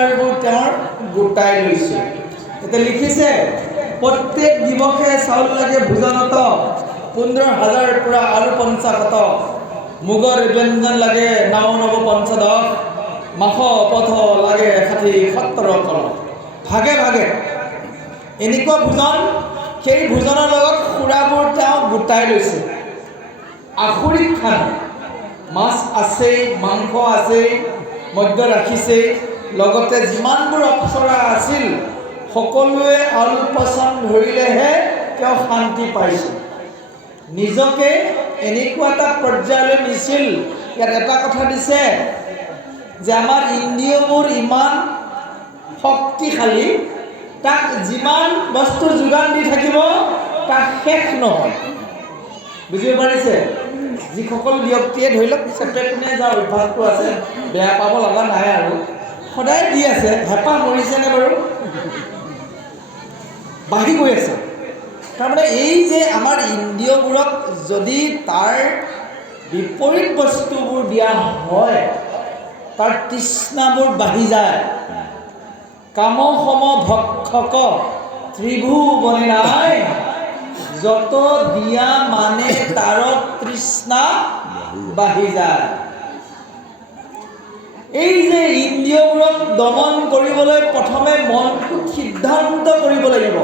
হাজাৰবোৰ তেওঁৰ গোটাই লৈছে। এতিয়া লিখিছে প্ৰত্যেক দিৱসে চাউল লাগে ভোজনত 15,000 পুৰা আলু 50 মুগৰ ব্যঞ্জন লাগে 9 পঞ্চদশ মাস পথ লাগে 60 কল ভাগে ভাগে এনেকুৱা ভোজন। সেই ভোজনৰ লগত খুৰাবোৰ তেওঁ গোটাই লৈছে। আখৰিক খানা, মাছ আছেই, মাংস আছেই, মদ্য ৰাখিছে, লগতে যিমানবোৰ অপ্সৰা আছিল সকলোৱে আলপৈচান ধৰিলেহে তেওঁ শান্তি পাইছিল। নিজকে এনেকুৱা এটা পৰ্যায়লৈ নিছিল। ইয়াত এটা কথা দিছে যে আমাৰ ইন্দ্ৰিয়বোৰ ইমান শক্তিশালী, তাক যিমান বস্তু যোগান দি থাকিব তাক শেষ নহয়। বুজিব পাৰিছে? যিসকল ব্যক্তিয়ে ধৰি লওক চেপেট কোনে যাৰ অভ্যাসটো আছে, বেয়া পাব লগা নাই আৰু সদায় দি আছে, হেঁপাহ মৰিছেনে বাৰু? বাঢ়ি গৈ আছে। তাৰমানে এই যে আমাৰ ইন্দ্ৰিয়বোৰক যদি তাৰ বিপৰীত বস্তুবোৰ দিয়া হয়, তাৰ তৃষ্ণাবোৰ বাঢ়ি যায়। কাম সম ভক্ষক ত্ৰিভুৱনে নাই, যত দিয়া মানে তাৰ তৃষ্ণা বাঢ়ি যায়। এই যে ইন্দ্ৰিয়বোৰক দমন কৰিবলৈ প্ৰথমে মনটোক সিদ্ধান্ত কৰিব লাগিব।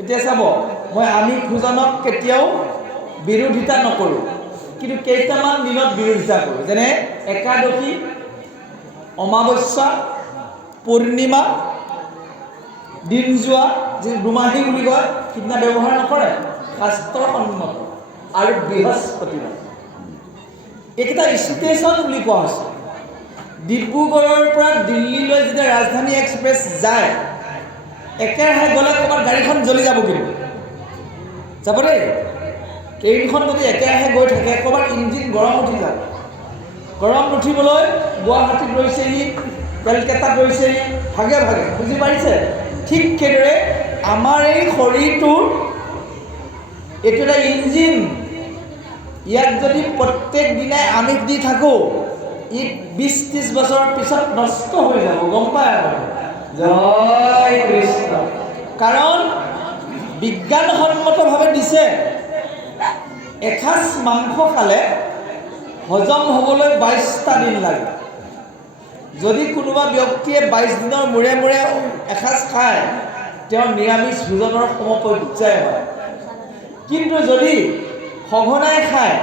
এতিয়া চাব, মই আমিষ ভোজনক কেতিয়াও বিৰোধিতা নকৰোঁ, কিন্তু কেইটামান দিনত বিৰোধিতা কৰোঁ। যেনে একাদশী, অমাৱস্যা, পূৰ্ণিমা, দিন যোৱা, যি দুমাহী বুলি কয়, সিদিনা ব্যৱহাৰ নকৰে, শাস্ত্ৰসন্মত, আৰু বৃহস্পতিবাৰ। এইকেইটা ষ্টেচন বুলি কোৱা হৈছে। ডিব্ৰুগড়ৰ পৰা দিল্লীলৈ যেতিয়া ৰাজধানী এক্সপ্ৰেছ যায়, একেৰাহে গ'লে ক'ৰবাত গাড়ীখন জ্বলি যাব, কিন্তু যাব দেই। ট্ৰেইনখন যদি একেৰাহে গৈ থাকে ক'ৰবাত ইঞ্জিন গৰম উঠি যাব। গৰম নুঠিবলৈ গুৱাহাটীত ৰৈছেহি, কেলকাতাত ৰৈছেহি, ভাগে ভাগে। বুজি পাৰিছে? ঠিক সেইদৰে আমাৰ এই শৰীৰটোৰ এইটো এটা ইঞ্জিন। ইয়াত যদি প্ৰত্যেক দিনাই আমিষ দি থাকোঁ, ই 20-30 বছৰৰ পিছত নষ্ট হৈ যাব, গম পায় আপুনি? জয় কৃষ্ণ। কাৰণ বিজ্ঞানসন্মতভাৱে দিছে, এসাঁজ মাংস খালে হজম হ'বলৈ 22টা দিন লাগে। যদি কোনোবা ব্যক্তিয়ে 22 দিনৰ মূৰে মূৰে এসাঁজ খায়, তেওঁ নিৰামিষ ভোজনৰ সমপৰ্যায় হয়। কিন্তু যদি সঘনাই খায়,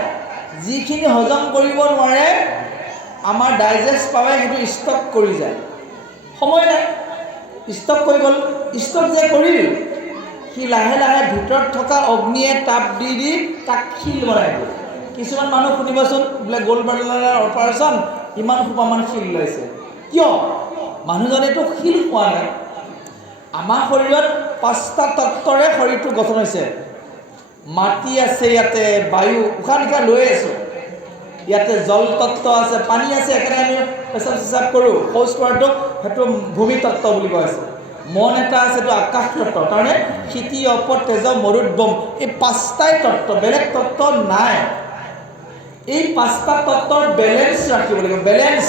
যিখিনি হজম কৰিব নোৱাৰে, আমাৰ ডাইজেষ্ট পাৱাৰে সেইটো ষ্টক কৰি যায়। সময় নাই, ষ্টক কৰি গ'ল। ষ্টক যে কৰিল, সি লাহে লাহে ভিতৰত থকা অগ্নিয়ে তাপ দি দি তাক শিল বনাই দিয়ে। কিছুমান মানুহ শুনিবচোন, বোলে গ'ল্ড ব্লাডাৰৰ অপাৰেশ্যন, ইমান সোপামান শিল লৈছে। কিয়? মানুহজনেতো শিল খোৱা নাই। আমাৰ শৰীৰত 5টা তত্ত্বৰে শৰীৰটো গঠন হৈছে। মাটি আছে, ইয়াতে বায়ু, উশাহ নিশাহ লৈ আছোঁ। ইয়াতে জল তত্ত্ব আছে, পানী আছে, একেবাৰে আমি পেচাব চেচাব কৰোঁ, শৌচ কৰাটোক সেইটো ভূমি তত্ত্ব বুলি কোৱা আছে। মন এটা আছে, সেইটো আকাশ তত্ত্ব। তাৰমানে ক্ষিতি, অপ, তেজ, মৰুদ্গম, এই 5টাই তত্ত্ব, বেলেগ তত্ত্ব নাই। এই 5টা তত্ত্বৰ বেলেঞ্চ ৰাখিব লাগিব। বেলেঞ্চ।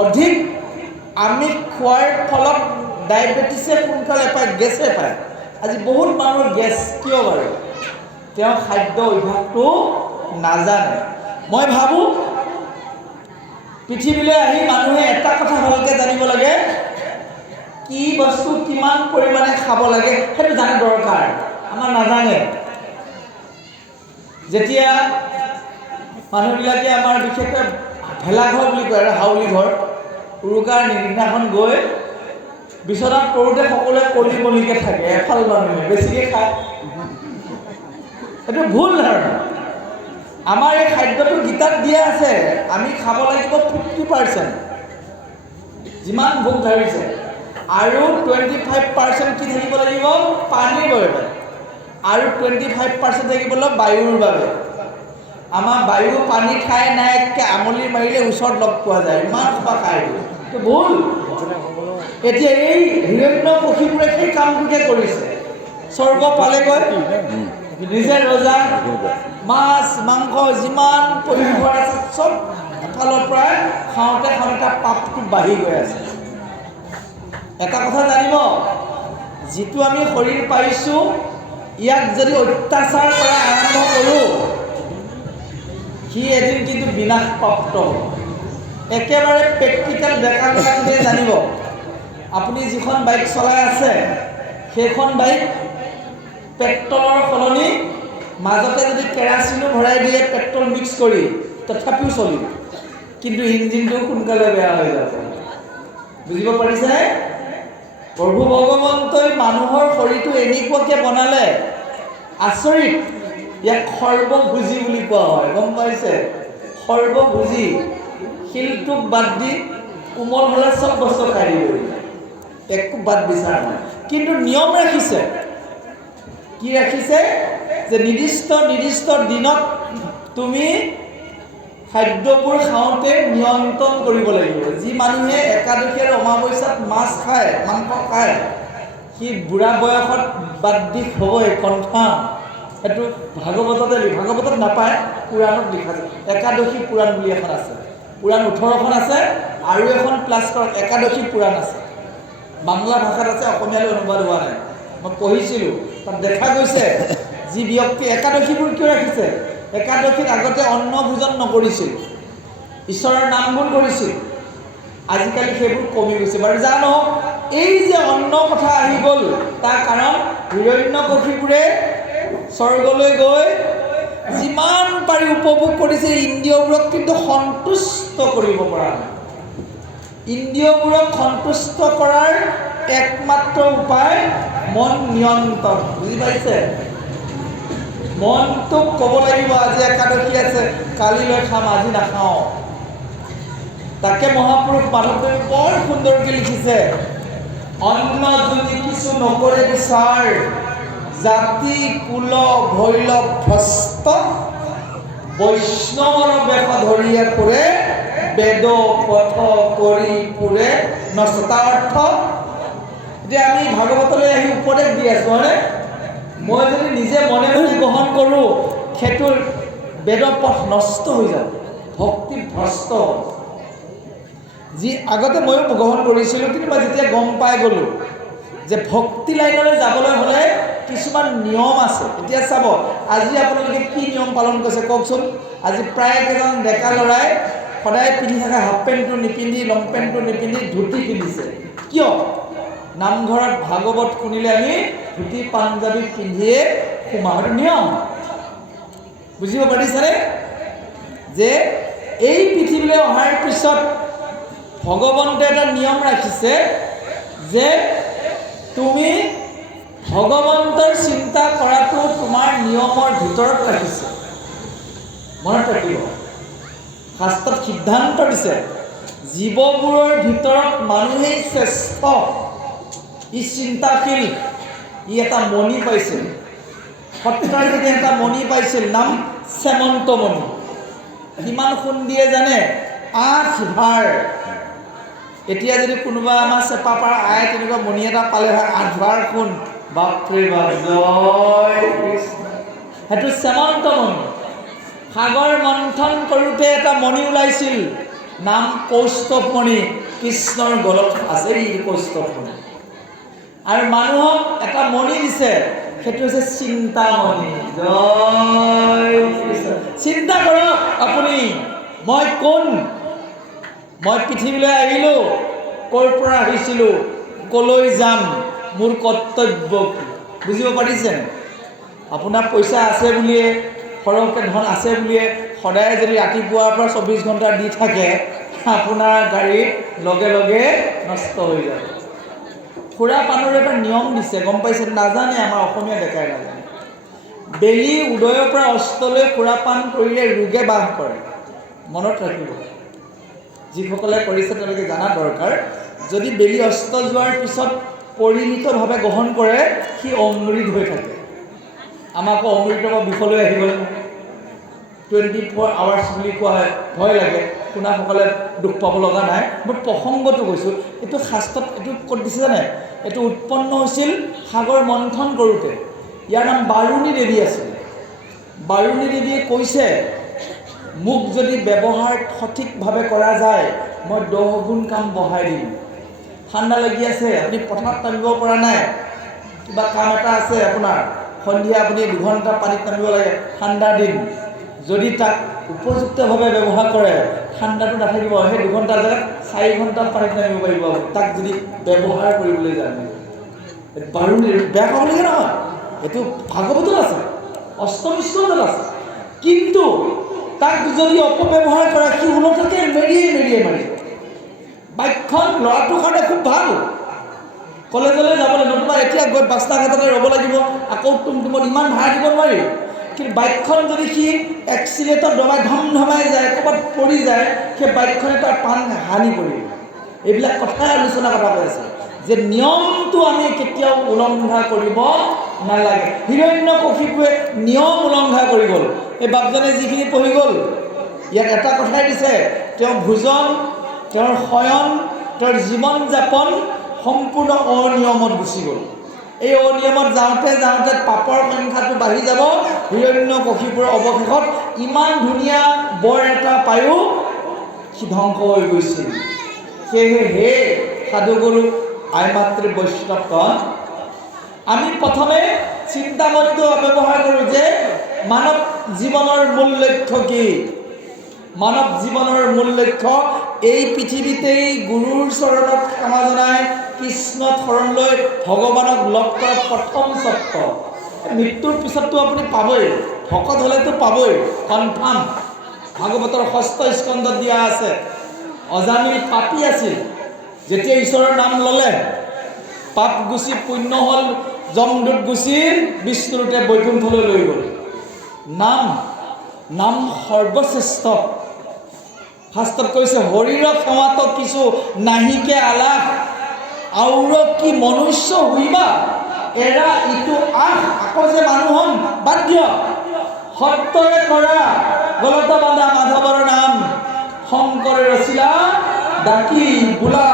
অধিক আমিষ খোৱাৰ ফলত ডায়েবেটিছে সোনকালে পায়, গেছে পায়। আজি বহুত মানুহৰ গেছ কিয় বাৰু? তেওঁ খাদ্য অভ্যাসটো নাজানে। মই ভাবোঁ পৃথিৱীলৈ আহি মানুহে এটা কথা ভালকৈ জানিব লাগে, কি বস্তু কিমান পৰিমাণে খাব লাগে সেইটো জানা দৰকাৰ। আমাৰ নাজানে। যেতিয়া মানুহবিলাকে আমাৰ বিশেষকৈ ভেলাঘৰ বুলি কয়, হাউলি ঘৰ, উৰুকাৰ নিদিনাখন গৈ বিচনাত পৰোঁতে সকলোৱে কলি মলিকৈ থাকে, এফাল মানুহে বেছিকৈ খায়। সেইটো ভুল ধাৰণা। আমাৰ এই খাদ্যটো গীতাত দিয়া আছে, আমি খাব লাগিব 50%, যিমান ভোক ধৰিছে, আৰু 25% কি থাকিব লাগিব? পানীৰ বাবে, আৰু 25% থাকিব বায়ুৰ বাবে। আমাৰ বায়ু পানী খাই নাই, একে আঙুলি মাৰিলে ওচৰত লগ পোৱা যায়, ইমান খোৱা খাই। এইটো ভুল। এতিয়া এই হিৰণ্যকশিপুৰে সেই কামটোকে কৰিছে। স্বৰ্গ পালেগৈ, নিজে ৰজা, মাছ মাংস যিমান পৰিমাণৰ আছে চব এফালৰ পৰা খাওঁতে খাওঁতে পাপটো বাঢ়ি গৈ আছে। এটা কথা জানিব, যিটো আমি শৰীৰ পাইছোঁ ইয়াক যদি অত্যাচাৰ কৰা আৰম্ভ কৰোঁ সি এদিন কিন্তু বিনাশপ্ৰাপ্ত হ'ব। একেবাৰে প্ৰেক্টিকেল ডেকাবিলাকে জানিব, আপুনি যিখন বাইক চলাই আছে সেইখন বাইক পেট্ৰলৰ সলনি মাজতে যদি কেৰাচিনো ভৰাই দিয়ে পেট্ৰল মিক্স কৰি তথাপিও চলিব, কিন্তু ইঞ্জিনটো সোনকালে বেয়া হৈ যাব। বুজিব পাৰিছেনে? প্ৰভু ভগৱন্তই মানুহৰ শৰীৰটো এনেকুৱাকৈ বনালে আচৰিত। ইয়াক সৰ্বভোজী বুলি কোৱা হয়, গম পাইছে? সৰ্বভোজী। শিলটোক বাদ দি কোমল হ'লে চব বস্তু খাই দিব, একো বাদ বিচাৰা নাই। কিন্তু নিয়ম ৰাখিছে। কি ৰাখিছে? যে নিৰ্দিষ্ট নিৰ্দিষ্ট দিনত তুমি খাদ্যবোৰ খাওঁতে নিয়ন্ত্ৰণ কৰিব লাগিব। যি মানুহে একাদশী আৰু অমাৱস্যাত মাছ খায়, মাংস খায়, সি বুঢ়া বয়সত বাদ দি হ'বই, কনফাৰ্ম। সেইটো ভাগৱতত নাপায়, পুৰাণত লিখা আছে। একাদশী পুৰাণ বুলি এখন আছে, পুৰাণ 18খন আছে, আৰু এখন প্লাছ একাদশী পুৰাণ আছে। বাংলা ভাষাত আছে, অসমীয়ালৈ অনুবাদ হোৱা নাই। মই পঢ়িছিলোঁ, তাত দেখা গৈছে যি ব্যক্তি একাদশীবোৰ কিয় ৰাখিছে? একাদশীত আগতে অন্ন ভোজন নকৰিছিল, ঈশ্বৰৰ নাম গুণ কৰিছিল। আজিকালি সেইবোৰ কমি গৈছে বাৰু। যা নহওক, এই যে অন্ন কথা আহি গ'ল তাৰ কাৰণ হিৰণ্যকশিপুৰে স্বৰ্গলৈ গৈ যিমান পাৰি উপভোগ কৰিছে ইন্দ্ৰিয়বোৰক, কিন্তু সন্তুষ্ট কৰিব পৰা নাই। ইন্দ্ৰিয়বোৰক সন্তুষ্ট কৰাৰ একমাত্ৰ উপায় মন নিয়ন্ত্ৰণ। বুজি পাইছে? মনটোক ক'ব লাগিব আজি একাদশী আছে, কালিলৈ খাম, আজি নাখাওঁ। তাকে মহাপুৰুষ মাধৱদেৱে বৰ সুন্দৰকৈ লিখিছে, অন্ন যদি কিছু নকৰে বিচাৰ, জাতি কুল ভৈল ভ্ৰষ্ট, বৈষ্ণৱৰ বেশ ধৰিয়ে ফুৰে, বেদ পথ কৰি ফুৰে নষ্ট। তাৰ অৰ্থ, এতিয়া আমি ভাগৱতলৈ আহি উপদেশ দি আছোঁ, হয়নে? মই যদি নিজে মনে মনে গ্ৰহণ কৰোঁ, সেইটো বেদৰ পথ নষ্ট হৈ যাব, ভক্তি ভ্ৰষ্ট। যি আগতে ময়ো গ্ৰহণ কৰিছিলোঁ, কিন্তু মই যেতিয়া গম পাই গ'লোঁ যে ভক্তি লাইনলৈ যাবলৈ হ'লে কিছুমান নিয়ম আছে। এতিয়া চাব, আজি আপোনালোকে কি নিয়ম পালন কৰিছে কওকচোন? আজি প্ৰায় কেইজন ডেকা ল'ৰাই সদায় পিন্ধি থকা হাফ পেণ্টটো নিপিন্ধি, লং পেণ্টটো নিপিন্ধি ধুতি পিন্ধিছে। কিয়? নামঘৰত ভাগৱত শুনিলে আমি ধুতি পাঞ্জাবী পিন্ধিয়ে সোমাওঁ, সেইটো নিয়ম। বুজিব পাৰিছেনে? যে এই পৃথিৱীলৈ অহাৰ পিছত ভগৱন্তই এটা নিয়ম ৰাখিছে যে তুমি ভগৱন্তৰ চিন্তা কৰাটো তোমাৰ নিয়মৰ ভিতৰত ৰাখিছে। মনত ৰাখিব, শাস্ত্ৰত সিদ্ধান্ত দিছে জীৱবোৰৰ ভিতৰত মানুহেই শ্ৰেষ্ঠ। ই চিন্তাশীল, ই এটা মণি পাইছিল, সত্ৰৰ যদি এটা মণি পাইছিল, নাম শ্যামন্ত মণি। কিমান সোণ দিয়ে জানে? 8 ভাৰ। এতিয়া যদি কোনোবা আমাৰ চেপাপাৰ আই তেনেকুৱা মণি এটা পালে হয়, 8 ভাৰ সোণ, বাপৰে বাপ, জয় কৃষ্ণ। সেইটো শ্যামন্ত মণি। সাগৰ মন্থন কৰোঁতে এটা মণি ওলাইছিল, নাম কৌস্তভমণি। কৃষ্ণৰ গলত আছে এই কৌস্তভমণি। আৰু মানুহক এটা মণি দিছে, সেইটো হৈছে চিন্তামণি। জয় কৃষ্ণ। চিন্তা কৰক আপুনি, মই কোন? মই পৃথিৱীলৈ আহিলোঁ, ক'ৰ পৰা আহিছিলোঁ, ক'লৈ যাম, মোৰ কৰ্তব্য কি? বুজিব পাৰিছে? আপোনাৰ পইচা আছে বুলিয়ে, সৰহকৈ ধন আছে বুলিয়ে সদায় যদি ৰাতিপুৱাৰ পৰা 24 ঘণ্টা দি থাকে, আপোনাৰ গাড়ী লগে লগে নষ্ট হৈ যাব। সুৰা পানৰ এটা নিয়ম দিছে, গম পাইছে? নাজানে, আমাৰ অসমীয়া ডেকাই নাজানে। বেলি উদয়ৰ পৰা অস্তলৈ সুৰাপান কৰিলে ৰোগে বাস কৰে। মনত ৰাখিব, যিসকলে কৰিছে তেওঁলোকে জানা দৰকাৰ। যদি বেলি অস্ত যোৱাৰ পিছত পৰিমিতভাৱে গ্ৰহণ কৰে, সি অমৃত হৈ থাকে। আমাকো অমৃতৰ বিষয়লৈ আহি গ'ল, 24 আৱাৰ্ছ বুলি কোৱা হয়, ভয় লাগে। শুনাসকলে দুখ পাব লগা নাই, মই প্ৰসংগটো কৈছোঁ। এইটো শাস্ত্ৰত এইটো ক'ত দিছে জানে? এইটো উৎপন্ন হৈছিল সাগৰ মন্থন কৰোঁতে। ইয়াৰ নাম বাৰুণী দেৱী আছিল। বাৰুণী দেৱীয়ে কৈছে মোক যদি ব্যৱহাৰ সঠিকভাৱে কৰা যায় মই 10 গুণ কাম বঢ়াই দিম। ঠাণ্ডা লাগি আছে, আপুনি পথাৰত নামিব পৰা নাই, কিবা কাম এটা আছে আপোনাৰ, সন্ধিয়া আপুনি 2 ঘণ্টা পানীত নামিব লাগে, ঠাণ্ডাৰ দিন, যদি তাক উপযুক্তভাৱে ব্যৱহাৰ কৰে ঠাণ্ডাটো নাথাকিব, সেই 2 ঘণ্টাৰ জেগাত 4 ঘণ্টা পানীত নামিব পাৰিব তাক যদি ব্যৱহাৰ কৰিবলৈ জানে। বাৰু বেয়া পাবলগীয়া নহয়, এইটো ভাগৱতত আছে, অষ্টম স্কন্ধত আছে। কিন্তু তাক যদি অপব্যৱহাৰ কৰে সি ওলটাকে মেৰিয়ে মাৰিব। বাইকখন ল'ৰাটোৰ কাৰণে খুব ভাল, কলেজলৈ যাবলৈ, নতুবা এতিয়া গৈ বাছটা ঘাটতে ৰ'ব লাগিব, আকৌ টুমটুমত ইমান ভাড়া দিব নোৱাৰি। কিন্তু বাইকখন যদি সি এক্সিলেটৰ দবাই ধমধমাই যায়, ক'ৰবাত পৰি যায়, সেই বাইকখনে তাৰ প্ৰাণ হানি কৰিব। এইবিলাক কথাই আলোচনা কৰা হৈ আছে যে নিয়মটো আমি কেতিয়াও উলংঘা কৰিব নালাগে। হিৰণ্যকশিপুৱে নিয়ম উলংঘা কৰি গ'ল। এই বাপজনে যিখিনি পঢ়ি গ'ল, ইয়াত এটা কথাই দিছে, তেওঁৰ ভোজন, তেওঁৰ শয়ন, তেওঁৰ জীৱন যাপন সম্পূৰ্ণ অনিয়মত গুচি গ'ল। এই অনিয়মত যাওঁতে যাওঁতে পাপৰ সংখ্যাটো বাঢ়ি যাব। হিৰণ্যকশিপুৰ অৱশেষত ইমান ধুনীয়া বৰ এটা পায়ো সি ধ্বংস হৈ গৈছিল। সেয়েহে হে সাধুগুৰু আই মাতৃ বৈষ্ণৱগণ, আমি প্ৰথমে চিন্তামণিটো ব্যৱহাৰ কৰোঁ যে মানৱ জীৱনৰ মূল লক্ষ্য কি? মানৱ জীৱনৰ মূল লক্ষ্য এই পৃথিৱীতেই গুৰুৰ চৰণত ক্ষমা জনাই কৃষ্ণত শৰণ লৈ ভগৱানক লগ কৰা প্ৰথম চৰ্ত। মৃত্যুৰ পিছততো আপুনি পাবই, ভকত হ'লেতো পাবই, কনফাৰ্ম। ভাগৱতৰ 6ষ্ঠ স্কন্ধত দিয়া আছে, অজামিল পাপী আছিল, যেতিয়া ঈশ্বৰৰ নাম ল'লে পাপ গুচি পুণ্য হ'ল, যমদূত গুচি বিষ্ণুৰূপে বৈকুণ্ঠলৈ লৈ গ'ল। নাম সৰ্বশ্ৰেষ্ঠ। শাস্ত্ৰত কৈছে হৰিৰ সেৱাত কিছু নাহিকে আলাস, আউৰ কি মনুষ্য হুইবা এৰা ইটো আহ। আকৌ যে মানুহ হম বাদ দিয়, সত্যৰে কৰা গলত বান্ধা মাধৱৰ নাম, শংকৰে ৰচিলা ডাকি বোলা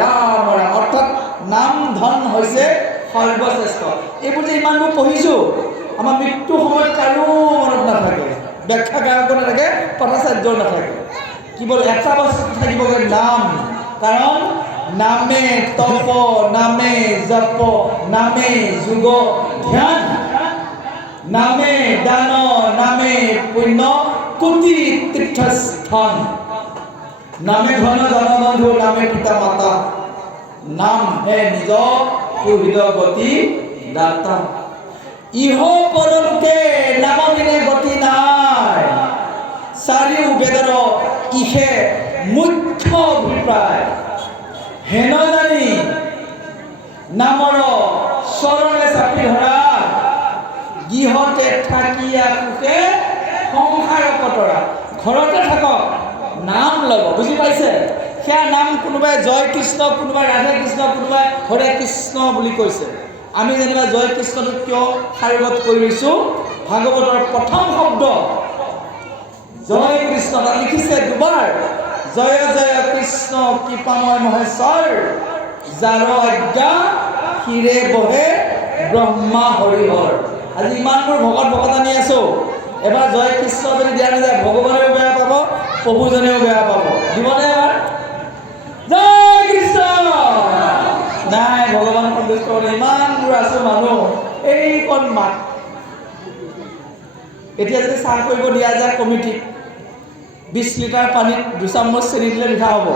ৰাম ৰাম। অৰ্থাৎ নাম ধন হৈছে সৰ্বশ্ৰেষ্ঠ। এইবোৰ যে ইমানবোৰ পঢ়িছোঁ, আমাৰ মৃত্যুৰ সময়ত কাৰো মনত নাথাকে, ব্যাখ্যা গায়কো নাথাকে, কথাচাৰ্যও নাথাকে, কেৱল এটা বস্তু থাকিবগৈ নাম। কাৰণ নামে তপ, নামে জপ, নামে যোগ ধ্যান, নামে দান, নামে পুণ্য, কোটি তীৰ্থস্থান। নামে ধন জনবন্ধু, নামে পিতা মাতা, নাম হে নিজ সুহৃদ গতি দাতা। ইহ পৰলোকে নাম বিনে গতি নাই, চাৰিও বেদৰ ইহে মুখ্য অভিপ্ৰায়। হেন জানি নামৰ চৰণে চাপি ধৰা, গৃহতে থাকিয়া সুখে সংসাৰ কতৰা। ঘৰতে থাকক, নাম ল'ব, বুজি পাইছে? সেয়া নাম কোনোবাই জয় কৃষ্ণ, কোনোবাই ৰাধে কৃষ্ণ, কোনোবাই হৰে কৃষ্ণ বুলি কৈছে। আমি যেনিবা জয় কৃষ্ণটো কিয় সাৰোগত কৰি লৈছোঁ? ভাগৱতৰ প্ৰথম শব্দ জয় কৃষ্ণ, তাত লিখিছে দুবাৰ, জয় জয় কৃষ্ণ কৃপাময় মহেশ্বৰ, যাৰ আজ্ঞা শিৰে বহে ব্ৰহ্মা হৰিহৰ। আজি ইমানবোৰ ভকতানি আছোঁ, এবাৰ জয় কৃষ্ণ যদি দিয়া নাযায় ভগৱানেও বেয়া পাব, প্ৰভুজনেও বেয়া পাব। দিবনে এবাৰ জয় কৃষ্ণ? নাই, ভগৱান সন্তুষ্ট হ'লে ইমানবোৰ আছোঁ মানুহ, এইকণ মাত। এতিয়া যদি চাহ কৰিব দিয়া যায় কমিটিত, 20 লিটাৰ পানীত 2 চামুচ চেনি দিলে মিঠা হ'ব।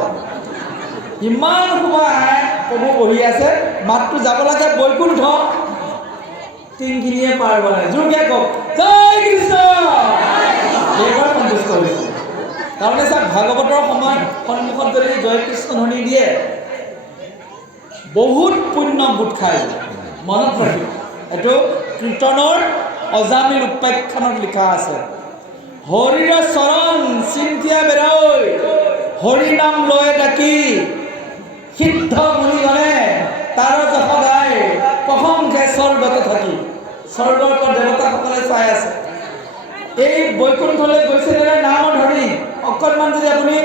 ইমান সময় প্ৰভু বহি আছে, মাতটো যাব লাগে বৈকুণ্ঠ, তিনিখিনিয়ে পাৰ হোৱা নাই। জোৰকে কওক জয় কৃষ্ণ। এইবাৰ সন্তুষ্ট হৈছে। তাৰমানে চাওক, ভাগৱতৰ সময়ত সন্মুখত যদি জয় কৃষ্ণ ধ্বনি দিয়ে বহুত পুণ্য গোট খায়। মনত ৰাখিব, এইটো কীৰ্তনৰ অজামিল উপাখ্যানত লিখা আছে। হৰিৰ চৰণ চিন্তিয়া বেৰৈ, হৰি নাম লৈ ডাকি, সিদ্ধ মুনিগণে তাৰ যশ গাই, প্ৰশংসে স্বৰ্গতে থাকি। স্বৰ্গৰ দেৱতাসকলে চাই আছে। এই বৈকুণ্ঠলৈ গৈছে নে নামৰ ধ্বনি? অকণমান যদি আপুনি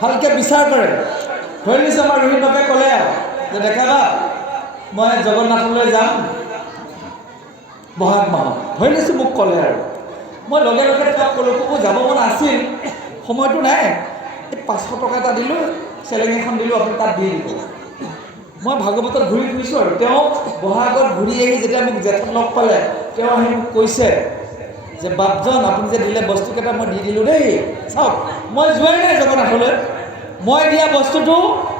ভালকৈ বিচাৰ কৰে, ধৰি লৈছোঁ আমাৰ ৰোহিত বাপে ক'লে যে ডেকা মই জগন্নাথলৈ যাম বহাগ মাহত, ধৰি লৈছোঁ মোক ক'লে আৰু মই লগে লগে তেওঁক ক'লোঁ যাব মন আছিল, সময়টো নাই, 500 টকা এটা দিলোঁ, চেলেং এখন দিলোঁ, আপুনি তাত দি দিব। মই ভাগৱতত ঘূৰি ফুৰিছোঁ আৰু তেওঁ বহাগত ঘূৰি আহি যেতিয়া মোক জেঠত লগ পালে, তেওঁ আহি মোক কৈছে যে বাপজন আপুনি যে দিলে বস্তুকেইটা মই দি দিলোঁ দেই। চাওক, মই যোৱাই নাই জগন্নাথলৈ, মই দিয়া বস্তুটো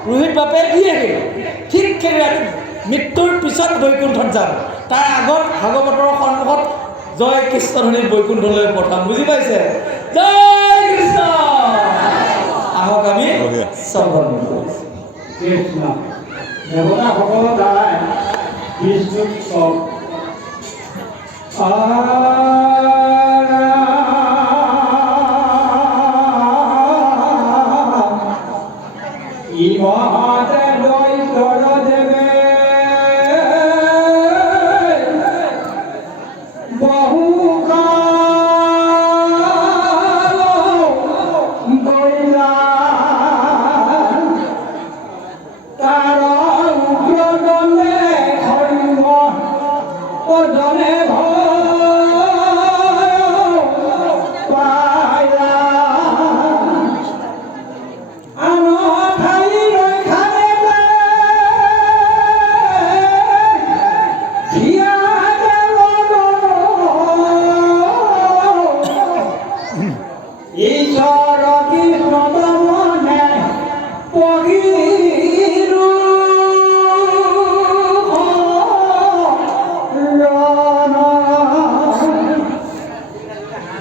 ৰোহিত বাপে দি আহিলোঁ। ঠিক সেইদৰে মৃত্যুৰ পিছত বৈকুণ্ঠত যাম, তাৰ আগত ভাগৱতৰ সন্মুখত জয় কৃষ্ণধ্বনি বৈকুণ্ঠলৈ পঠাম। বুজি পাইছে? জয় কৃষ্ণ। আহক আমি শ্ৰৱণ কৰোঁ। কৃষ্ণ দেৱতাসকলৰ দ্বাৰাই বিষ্ণুক চব ইমহাতে দৈতৰ দেৱে বহুকাল গৈলা তাৰ উগ্ৰদলে ধৰিব পদনে পাইলা আন ঠাই ৰক্ষাৰে ঈশ্বৰ কৃষ্ণ মনে পহিৰো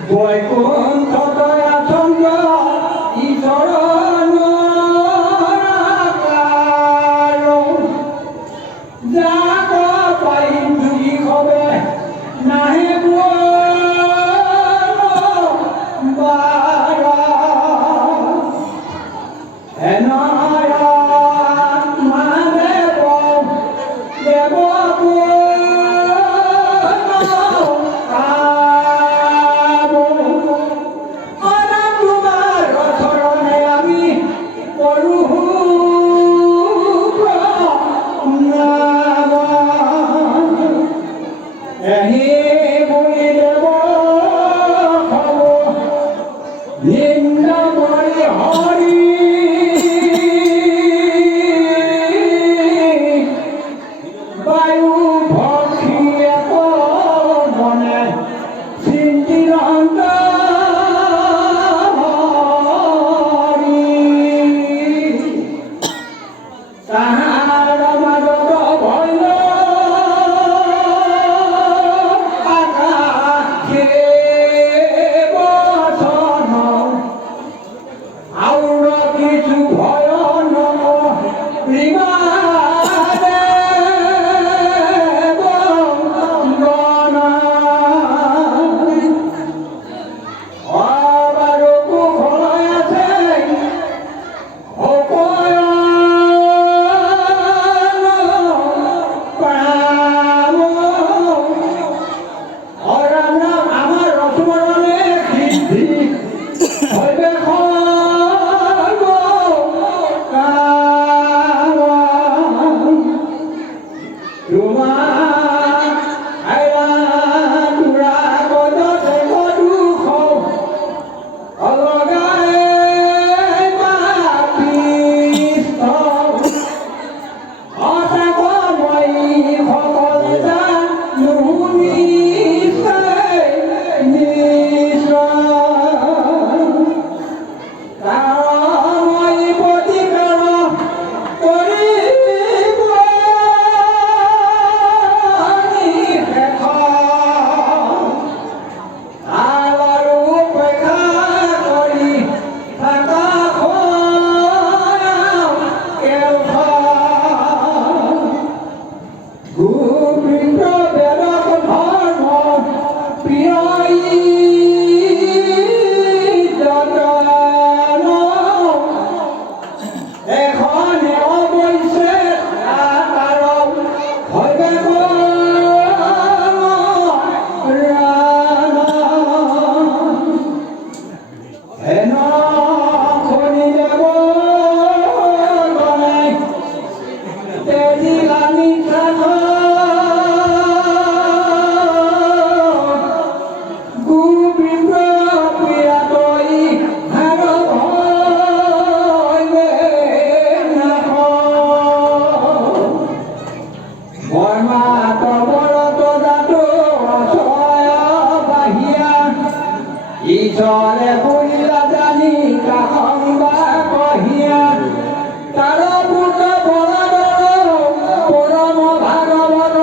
বৈকুণ্ঠ দয়াচন্দ্ৰ ঈশ্বৰ যাক পাৰিম যুগি হবে নাহে ঈশ্বৰে কৰিলা জানি কাহংবা কহিয়া তাৰ পুত বৰদৰ পৰম ভাগৱত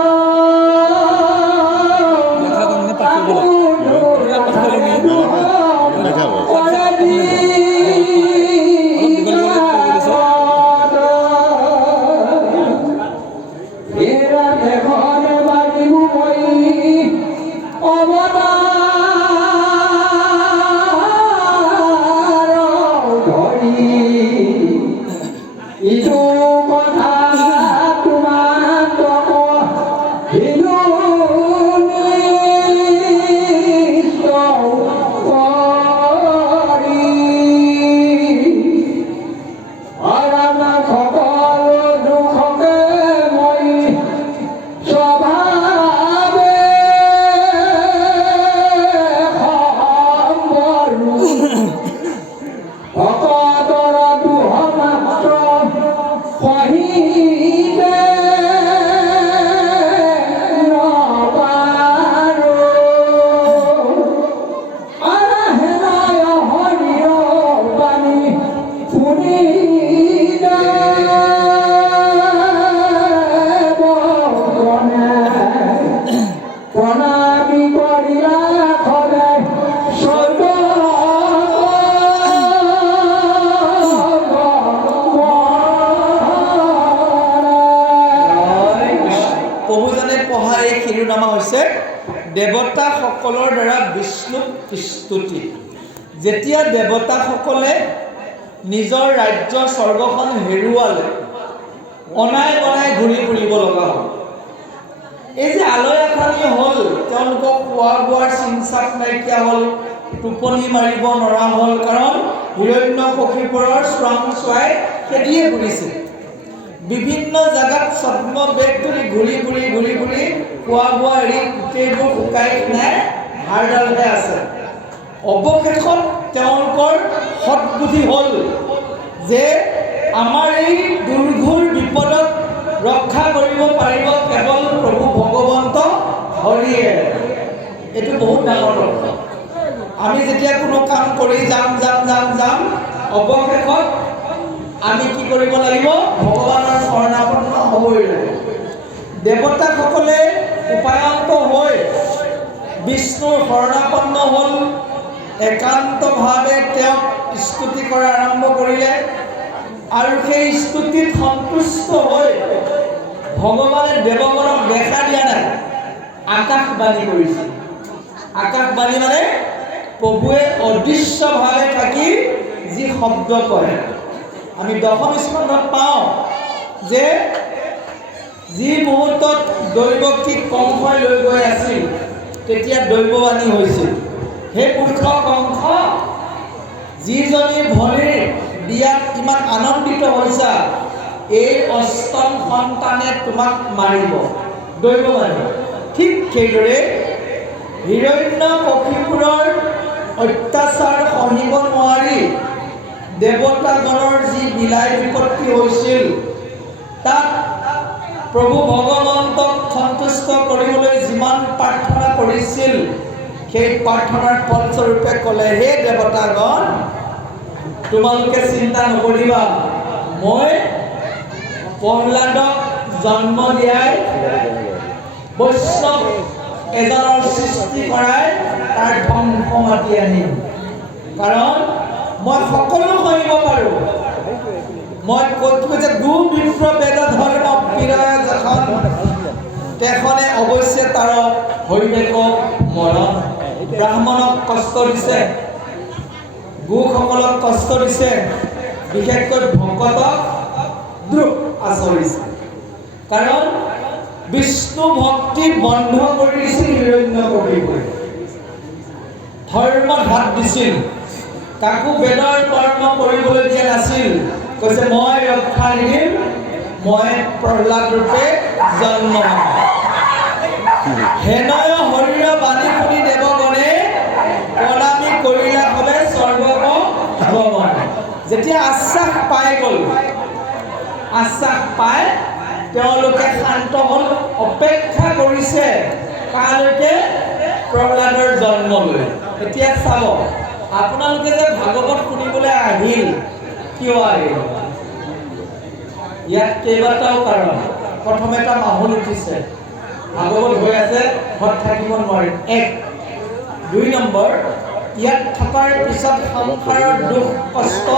ইটো কথা তোমাক হিন্দু সকলো দুখকে মই স্বভাৱে সম্বৰো ভকতৰ দুখ মাত্ৰ সহিতে নপাৰো আৰাহেনায় হৰিৰ বাণী শুনিলে প্ৰণামী কৰিলা সদায় প্ৰভুজনে পঢ়া এই শিৰোনামা হৈছে দেৱতাসকলৰ দ্বাৰা বিষ্ণুক স্তুতি। যেতিয়া দেৱতাসকলে নিজৰ ৰাজ্য স্বৰ্গখন হেৰুৱালে, অনাই বনাই ঘূৰি ফুৰিব লগা হ'ল। এই যে আলয় আথানি হ'ল, তেওঁলোকক খোৱা বোৱাৰ চিন-চাপ নাইকিয়া হ'ল, টোপনি মাৰিব নোৱাৰা হ'ল, কাৰণ হিৰণ্যকশিপুৰৰ চোৱাই খেদিয়ে ফুৰিছে। বিভিন্ন জাগাত ছদ্ম বেগ তুলি ঘূৰি ফুৰি খোৱা বোৱা এৰি গোটেইবোৰ শুকাই কিনাই হাড়ডালহে আছে। অৱশেষত তেওঁলোকৰ সৎবুদ্ধি হ'ল যে আমাৰ এই দুৰ্ঘোৰ বিপদত ৰক্ষা কৰিব পাৰিব কেৱল প্ৰভু ভগৱন্ত হৰিয়ে। এইটো বহুত ডাঙৰ কথা। আমি যেতিয়া কোনো কাম কৰি যাম অৱশেষত আমি কি কৰিব লাগিব? ভগৱানৰ শৰণাপন্ন হ'বই লাগিব। দেৱতাসকলে উপায়ন্ত হৈ বিষ্ণুৰ শৰণাপন্ন হ'ল, একান্তভাৱে তেওঁক স্তুতি কৰা আৰম্ভ কৰিলে, আৰু সেই স্তুতিত সন্তুষ্ট হৈ ভগৱানে দেৱগণক দেখা দিয়া নাই, আকাশবাণী কৰিছিল। আকাশবাণী মানে প্ৰভুৱে অদৃশ্যভাৱে থাকি যি শব্দ কৰে। আমি দশম স্কন্ধত পাওঁ যে যি মুহূৰ্তত দৈৱকীক কংসই লৈ গৈ আছিল, তেতিয়া দৈৱবাণী হৈছিল, হে মূৰ্খ কংস, যিজনী ভনীৰ বিয়াত ইমান আনন্দিত হৈছা, এই অষ্টম সন্তানে তোমাক মাৰিব। দৈৱবাণী। ঠিক সেইদৰে হিৰণ্যকশিপুৰৰ অত্যাচাৰ সহিব নোৱাৰি দেৱতাগণৰ যি বিলাই বিপত্তি হৈছিল, তাত প্ৰভু ভগৱন্তক সন্তুষ্ট কৰিবলৈ যিমান প্ৰাৰ্থনা কৰিছিল, সেই প্ৰাৰ্থনাৰ ফলস্বৰূপে ক'লে, হে দেৱতাগণ, তোমালোকে চিন্তা নকৰিবা, মই প্ৰহ্লাদক জন্ম দিয়াই বৈষ্ণৱ এজনৰ সৃষ্টি কৰাই তাৰ ধ্বংস মাতি আনিম, কাৰণ মই সকলো সহিব পাৰোঁ। মই কৈছে দুবিপ্ৰ বেদ ধৰ্ম পিৰয় যখন, তেখনে অৱশ্যে তাৰ হৈবেক মৰণ। ব্ৰাহ্মণক কষ্ট দিছে, গোসকলক কষ্ট দিছে, বিশেষকৈ ভকতক দ্ৰোহ আচৰিছে, কাৰণ বিষ্ণু ভক্তি বন্ধ কৰি দিছিল হিৰণ্যকশিপুৰে। ধৰ্ম ধাত দিছিল, কাকো বেদৰ কৰ্ম কৰিবলৈ দিয়া নাছিল। কৈছে মই ৰক্ষা নিদিম, মই প্ৰহ্লাদ ৰূপে জন্ম হ'ম। হেনয় হৰিৰ বাণী শুনি দেৱগণে প্ৰণামী কৰিলা সবে স্বৰ্গক ভগৱান। যেতিয়া আশ্বাস পাই গ'ল, আশ্বাস পাই তেওঁলোকে শান্ত হ'ল, অপেক্ষা কৰিছে কালৈকে? প্ৰহ্লাদৰ জন্মলৈ। এতিয়া চাব, আপোনালোকে যে ভাগৱত শুনিবলৈ আহিল, কিয় আহিল? ইয়াত কেইবাটাও কাৰণ। প্ৰথম এটা মাহুল উঠিছে, ভাগৱত হৈ আছে, ঘৰত থাকিব নোৱাৰিম, 1। 2 নম্বৰ, ইয়াত থকাৰ পিছত সংসাৰৰ দুখ কষ্ট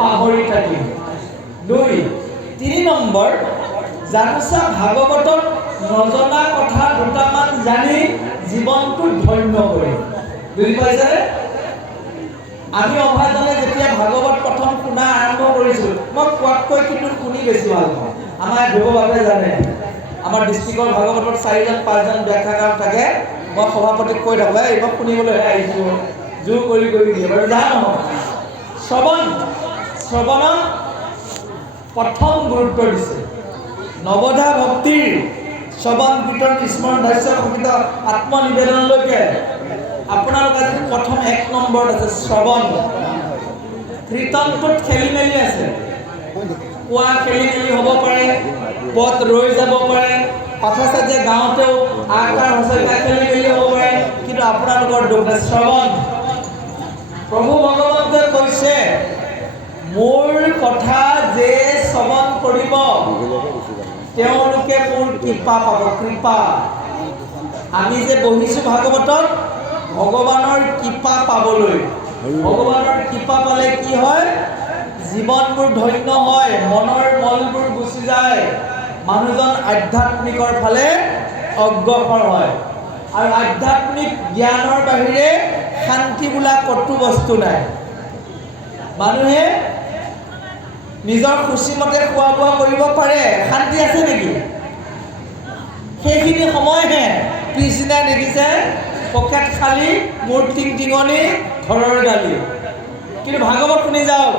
পাহৰি থাকিম। 2। 3 নম্বৰ, জানোচা ভাগৱতত নজনা কথা দুটামান জানি জীৱনটো ধন্য কৰিম। বুজি পাইছেনে? আমি অভাজনে যেতিয়া ভাগৱত প্ৰথম শুনা আৰম্ভ কৰিছোঁ, মই কোৱাতকৈ কিন্তু শুনি বেছি ভাল পাওঁ। আমাৰ ধ্ৰুৱভাৱে জানে, আমাৰ ডিষ্ট্ৰিক্টৰ ভাগৱতত 4জন-5জন ব্যাখ্যাকাৰ থাকে। মই সভাপতিক কৈ থাকোঁ, এই মই শুনিবলৈ আহিছোঁ, জোৰ কৰি দিয়ে বাৰু, যা নহয়। শ্ৰৱণত প্ৰথম গুৰুত্ব দিছে। নৱধা ভক্তিৰ শ্ৰৱণ কীৰ্তন স্মৰণ ধাৰ্য সংগীত আত্মনিবেদনলৈকে আপোনালোক আজি প্ৰথম 1 নম্বৰত আছে শ্ৰৱণ। কীৰ্তনটোত খেলি মেলি আছে, কোৱা খেলি মেলি হ'ব পাৰে, পদ ৰৈ যাব পাৰে, পাঠা-চাঠে গাওঁতেও আকাৰ হচৰিকা খেলি মেলি হ'ব পাৰে, কিন্তু আপোনালোকৰ দুখ নাই, শ্ৰৱণ। প্ৰভু ভগৱন্তই কৈছে, মোৰ কথা যে শ্ৰৱণ কৰিব তেওঁলোকে মোৰ কৃপা পাব, কৃপা। আমি যে বহিছোঁ ভাগৱতত ভগৱানৰ কৃপা পাবলৈ। ভগৱানৰ কৃপা পালে কি হয়? জীৱনবোৰ ধন্য হয়, মনৰ মলবোৰ গুচি যায়, মানুহজন আধ্যাত্মিকৰ ফালে অগ্ৰসৰ হয়। আৰু আধ্যাত্মিক জ্ঞানৰ বাহিৰে শান্তি বোলা কতো বস্তু নাই। মানুহে নিজৰ খুচিমতে খোৱা বোৱা কৰিব পাৰে, শান্তি আছে নেকি? সেইখিনি সময়হে, পিছদিনা দেখিছে পকেট খালী, মোৰ টিংটিঙনি, ঘৰৰ গালি। কিন্তু ভাগৱত শুনি যাওক,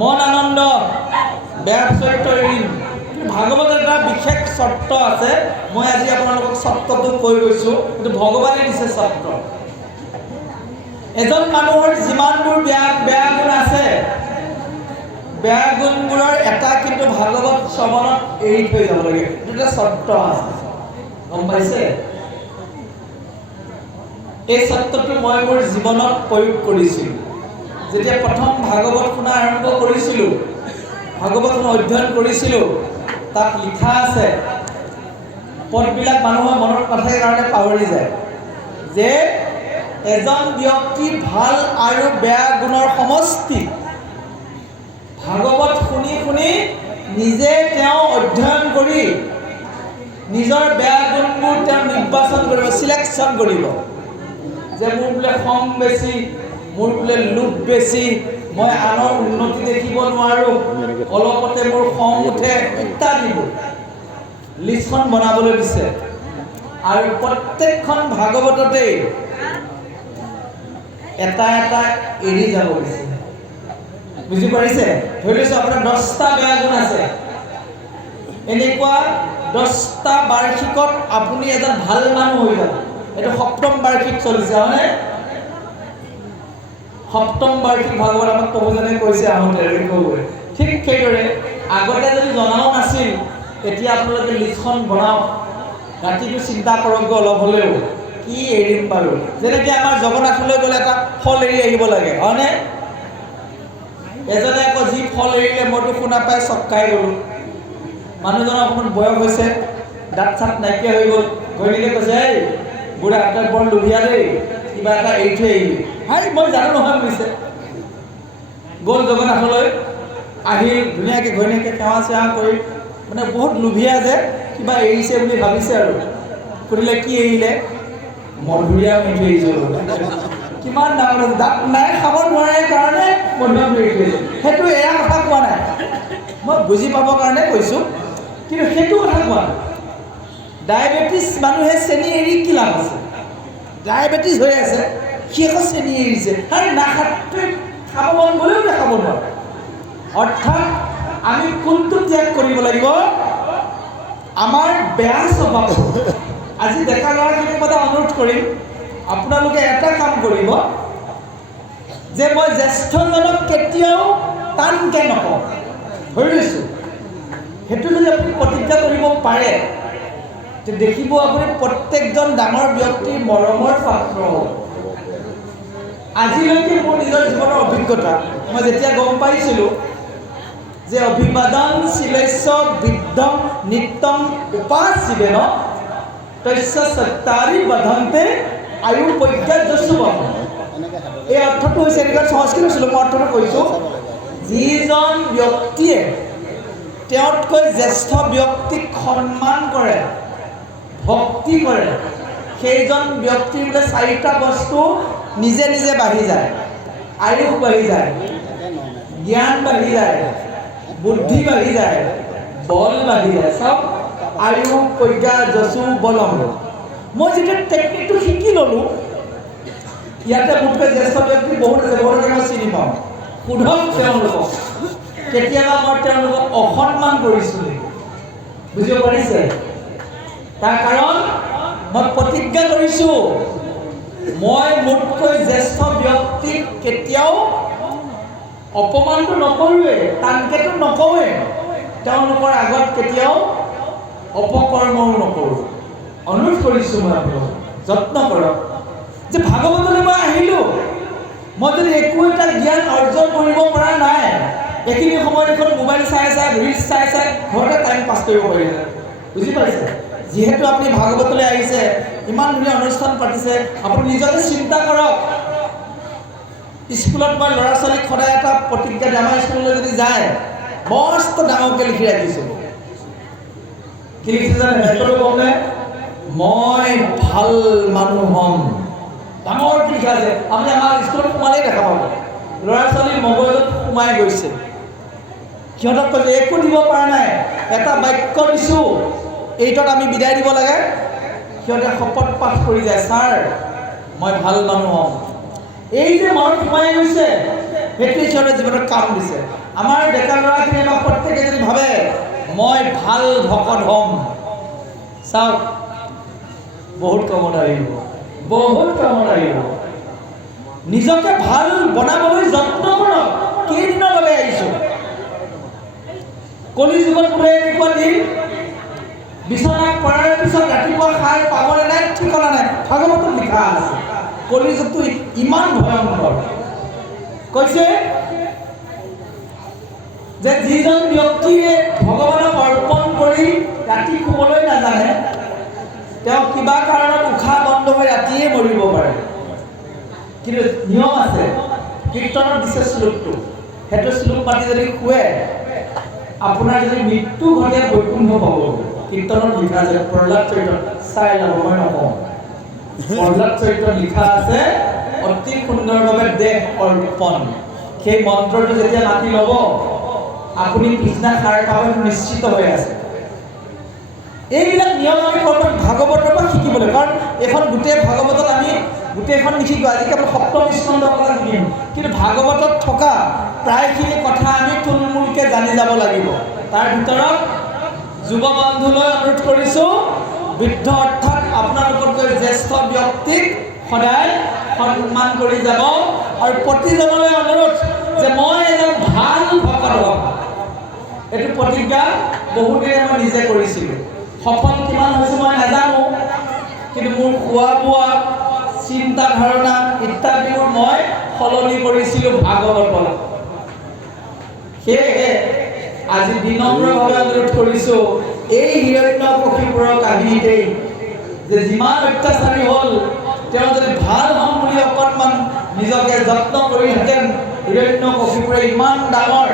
মন আনন্দ, বেয়া চৰিত্ৰ এৰিম। ভাগৱতৰ এটা বিশেষ চৰ্ত আছে, মই আজি আপোনালোকক চৰ্তটো কৈ গৈছোঁ, কিন্তু ভগৱানে দিছে চৰ্ত। এজন মানুহৰ যিমানবোৰ বেয়া গুণ আছে, বেয়া গুণবোৰৰ এটা কিন্তু ভাগৱত শ্ৰৱণত এৰি থৈ যাব লাগে, এটা চৰ্ত আছে, গম পাইছে? এই চৰ্তটো মই মোৰ জীৱনত প্ৰয়োগ কৰিছিলোঁ। যেতিয়া প্ৰথম ভাগৱত শুনা আৰম্ভ কৰিছিলোঁ, ভাগৱত অধ্যয়ন কৰিছিলোঁ, তাত লিখা আছে, পদবিলাক মানুহৰ মনত নাথাকে কাৰণে পাহৰি যায়, যে এজন ব্যক্তি ভাল আৰু বেয়া গুণৰ সমষ্টি। ভাগৱত শুনি শুনি নিজে তেওঁ অধ্যয়ন কৰি নিজৰ বেয়া গুণবোৰ তেওঁ নিৰ্বাচন কৰিব, চিলেকশ্যন কৰিব, যে মোৰ বোলে খং বেছি, মোৰ বোলে লোভ বেছি, মই আনৰ উন্নতি দেখিব নোৱাৰোঁ, অলপতে মোৰ খং উঠে, ইত্যাদিবোৰ লিষ্টখন বনাবলৈ দিছে। আৰু প্ৰত্যেকখন ভাগৱততেই এটা এটা এৰি যাব দিছে। বুজি পাৰিছে? ধৰি লৈছোঁ আপোনাৰ 10টা বেয়া গুণ আছে, এনেকুৱা 10টা বাৰ্ষিকত আপুনি এজন ভাল মানুহ হৈ যাব। এইটো 7ম বাৰ্ষিক চলিছে, হয়নে? 7ম বাৰ্ষিক ভাগৱত আমাক প্ৰভুজনে কৈছে আহোঁতে, ঠিক সেইদৰে আগতে যদি জনাও নাছিল, এতিয়া আপোনালোকে লিষ্টখন বনাওক, ৰাতিটো চিন্তা কৰকগৈ অলপ হ'লেও, কি এৰিম বাৰু। যেনেকৈ আমাৰ জগন্নাথলৈ গ'লে এটা ফল এৰি আহিব লাগে, হয়নে? এজনে আকৌ যি ফল এৰিলে, মইতো শুনা পাই চক্কাই গ'লোঁ। মানুহজনৰ অকণমান বয়স হৈছে, দাঁত চাত নাইকিয়া হৈ গ'ল, ঘৈণীয়েকে কৈছে, এই বুঢ়া তই বৰ লোভীয়া দেই, কিবা এটা এৰি থৈ আহিবি। হাই, মই জানো নহয় বুলিছে। গ'ল জগন্নাথলৈ, আহিল ধুনীয়াকৈ, ঘৈণীয়েকে সেৱা চেৱা কৰি, মানে বহুত লোভীয়া যে, কিবা এৰিছে বুলি ভাবিছে আৰু। সুধিলে কি এৰিলে? মধুৰিআম এৰি থৈ আহিছোঁ। কিমান ডাঙৰ আছে, দাঁত নাই, খাব নোৱাৰে কাৰণে মধুৰিআম এৰি থৈ আহিছোঁ। সেইটো এৰা কথা কোৱা নাই, মই বুজি পাবৰ কাৰণে কৈছোঁ, কিন্তু সেইটো কথা কোৱা নাই। ডায়েবেটিছ মানুহে চেনি এৰি কি লাভ আছে? ডায়েবেটিছ হৈ আছে, সি আকৌ চেনি এৰিছে, আৰু নাখাতোৱে খাব মন গ'লেও নাখাব নোৱাৰে। অৰ্থাৎ আমি কোনটো ত্যাগ কৰিব লাগিব? আমাৰ বেয়া স্বভাৱ। আজি ডেকা ল'ৰাখিনিক মই এটা অনুৰোধ কৰিম, আপোনালোকে এটা কাম কৰিব, যে মই জ্যেষ্ঠজনক কেতিয়াও টানকৈ নকওঁ, ধৰি লৈছোঁ। সেইটো যদি আপুনি প্ৰতিজ্ঞা কৰিব পাৰে, দেখিব আপুনি প্ৰত্যেকজন ডাঙৰ ব্যক্তিৰ মৰমৰ পাত্ৰ হ'ব। আজিলৈকে মোৰ নিজৰ জীৱনৰ অভিজ্ঞতা মই যেতিয়া গম পাইছিলোঁ যে অভিবাদন শিলেশ্য বৃদ্ধম নিত্যম উপাসীবেন তস্য সত্তাৰি বধন্তে আয়ু পৰ্যায়যশুবম। এই অৰ্থটো হৈছে এনেকুৱা সংস্কৃত শ্লোকৰ অৰ্থটো কৈছোঁ, যিজন ব্যক্তিয়ে তেওঁতকৈ জ্যেষ্ঠ ব্যক্তিক সন্মান কৰে, ভক্তি কৰে, সেইজন ব্যক্তিৰ বোলে 4টা বস্তু নিজে নিজে বাঢ়ি যায়। আয়ুস বাঢ়ি যায়, জ্ঞান বাঢ়ি যায়, বুদ্ধি বাঢ়ি যায়, বল বাঢ়ি যায়। চাওক, আয়ু প্ৰজ্ঞা যশু বলম। মই যেতিয়া টেকনিকটো শিকি ল'লোঁ, ইয়াতে মোতকৈ জ্যেষ্ঠ ব্যক্তি বহুত আছে, বহুতকে মই চিনি পাওঁ। সোধক তেওঁলোকক, কেতিয়াবা মই তেওঁলোকক অসন্মান কৰিছোঁ নেকি? বুজিব পাৰিছে? তাৰ কাৰণ মই প্ৰতিজ্ঞা কৰিছোঁ, মই মোতকৈ জ্যেষ্ঠ ব্যক্তিক কেতিয়াও অপমানটো নকৰোঁৱে, টানকেতো নকওঁৱে, তেওঁলোকৰ আগত কেতিয়াও অপকৰ্মও নকৰোঁ। অনুৰোধ কৰিছোঁ মই আপোনালোকক, যত্ন কৰক যে ভাগৱতলৈ মই আহিলোঁ, মই যদি একো এটা জ্ঞান অৰ্জন কৰিব পৰা নাই, এইখিনি সময়ত এখন মোবাইল চাই চাই, ৰিলছ চাই চাই ঘৰতে টাইম পাছ কৰিব পাৰিলে। বুজি পাইছে? যিহেতু আপুনি ভাগৱতলৈ আহিছে, ইমান ধুনীয়া অনুষ্ঠান পাতিছে, আপুনি নিজকে চিন্তা কৰক। স্কুলত মই ল'ৰা ছোৱালীক সদায় এটা প্ৰতিজ্ঞা দিওঁ, আমাৰ স্কুললৈ যদি যায় মস্ত ডাঙৰকৈ লিখি ৰাখিছোঁ। কি লিখিছে জানে? মেট্ৰলৈ কওঁতে মই ভাল মানুহ হ'ম, ডাঙৰকৈ লিখা আছে। আপুনি আমাৰ স্কুলত সোমালেই দেখা পাব, ল'ৰা ছোৱালীৰ মগজত সোমাই গৈছে। সিহঁতক কৈছে একো দিব পৰা নাই, এটা বাক্য দিছোঁ, 8ত আমি বিদায় দিব লাগে, সিহঁতে শপত পাঠ কৰি যায়, ছাৰ মই ভাল মানুহ হ'ম। এই যে মনত সোমাই গৈছে, সেইটোৱে সিহঁতে জীৱনত কাম দিছে। আমাৰ ডেকা ল'ৰাখিনিয়ে বা প্ৰত্যেকে যদি ভাবে মই ভাল ভকত হ'ম, চাওক বহুত কামত আহিব, বহুত কামত আহিব। নিজকে ভাল বনাবলৈ যত্ন কৰক। কেইদিনৰ বাবে আহিছোঁ? কলি যুগত বোলে এনেকুৱা দিন, বিচনাত পৰাৰ পিছত ৰাতিপুৱা সাৰ পাবলৈ নাই, ঠিকনা নাই। ভাগৱতত লিখা আছে কলি যুগটো ইমান ভয়ংকৰ। কৈছে যে যিজন ব্যক্তিয়ে ভগৱানক অৰ্পণ কৰি ৰাতি শুবলৈ নাজানে, তেওঁ কিবা কাৰণত উশাহ বন্ধ হৈ ৰাতিয়ে মৰিব পাৰে। কিন্তু নিয়ম আছে, কীৰ্তনত দিছে শ্লোকটো, সেইটো শ্লোক পাতি যদি শুৱে, আপোনাৰ যদি মৃত্যু ঘটে বৈকুণ্ঠ পাব। কীৰ্তনত লিখা আছে, প্ৰহ্লাদ চৰিত্ৰত চাই ল'ব, মই নকওঁ। প্ৰহ্লাদ চৰিত্ৰত লিখা আছে অতি সুন্দৰভাৱে দেহ অৰ্পণ। সেই মন্ত্ৰটো যেতিয়া মাতি ল'ব, আপুনি পিছদিনা সাৰ পাব, নিশ্চিত হৈ আছে। এইবিলাক নিয়ম আমি ক'ৰবাত ভাগৱতৰ পৰা শিকিবলৈ, কাৰণ এইখন গোটেই ভাগৱতত আমি গোটেইখন নিশিকোঁ, আজি কেৱল সপ্তম স্কন্ধৰ কথা শিকিম, কিন্তু ভাগৱতত থকা প্ৰায়খিনি কথা আমি থুলমূলকৈ জানি যাব লাগিব। তাৰ ভিতৰত যুৱ বন্ধুলৈ অনুৰোধ কৰিছোঁ, বৃদ্ধ অৰ্থাৎ আপোনালোকতকৈ জ্যেষ্ঠ ব্যক্তিক সদায় সন্মান কৰি যাব। আৰু প্ৰতিজনলৈ অনুৰোধ যে মই এজন ভাল ভকত হ'ম। এইটো প্ৰতিজ্ঞা বহুদিনে মই নিজে কৰিছিলোঁ। সফল কিমান হৈছে মই নাজানো, কিন্তু মোৰ খোৱা বোৱা, চিন্তা ধাৰণা ইত্যাদিবোৰ মই সলনি কৰিছিলোঁ ভাগৱতত। সেয়েহে আজি বিনম্ৰভাৱে অনুৰোধ কৰিছোঁ, এই হিৰণ্যকশিপুৰৰ কাহিনীতেই যে যিমান অত্যাচাৰী হ'ল, তেওঁ যদি ভাল হ'ম বুলি অকণমান নিজকে যত্ন কৰিলেহেঁতেন, হিৰণ্যকশিপুৰে ইমান ডাঙৰ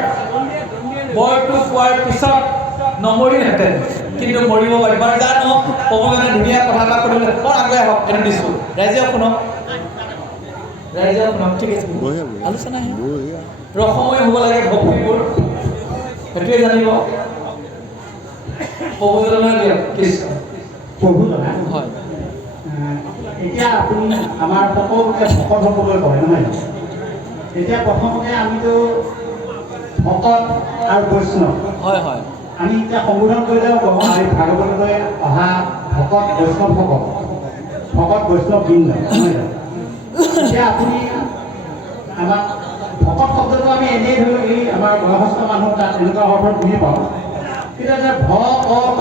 বৰটো পোৱাৰ পিছত নমৰিলহেঁতেন। কিন্তু মৰিব পাৰিব। বাৰু যা নহওক, ভগৱানে ধুনীয়া কথা এটা কৰিলে, বৰ আগুৱাই হওক, এইটো দিছোঁ। ৰাইজে শুনক, ৰাইজে শুনক, ঠিক আছে। আলোচনা ৰসময় হ'ব লাগে, ভক্তিবোৰ সেইটোৱে জানিব। প্ৰভুজনলৈ দিয়ক কৃষ্ণ। প্ৰভুজনা হয়, এতিয়া আপুনি আমাৰ সকলোকে ভকত হ'বলৈ কয়, নহয় জানো? এতিয়া প্ৰথমতে আমিতো ভকত আৰু বৈষ্ণৱ, হয়, হয়, আমি এতিয়া সম্বোধন কৰিলেও কওঁ, আমি ভাগৱতলৈ অহা ভকত বৈষ্ণৱসকল, ভকত বৈষ্ণৱ বৃন্দ, নহয় জানো? এতিয়া আপুনি আমাক ভকত শব্দটো আমি এনেই ধৰি লওক, এই আমাৰ বয়সস্থ মানুহ তাত এনেকুৱা অৰ্থত বুজি পাওঁ, কিন্তু যে ভকত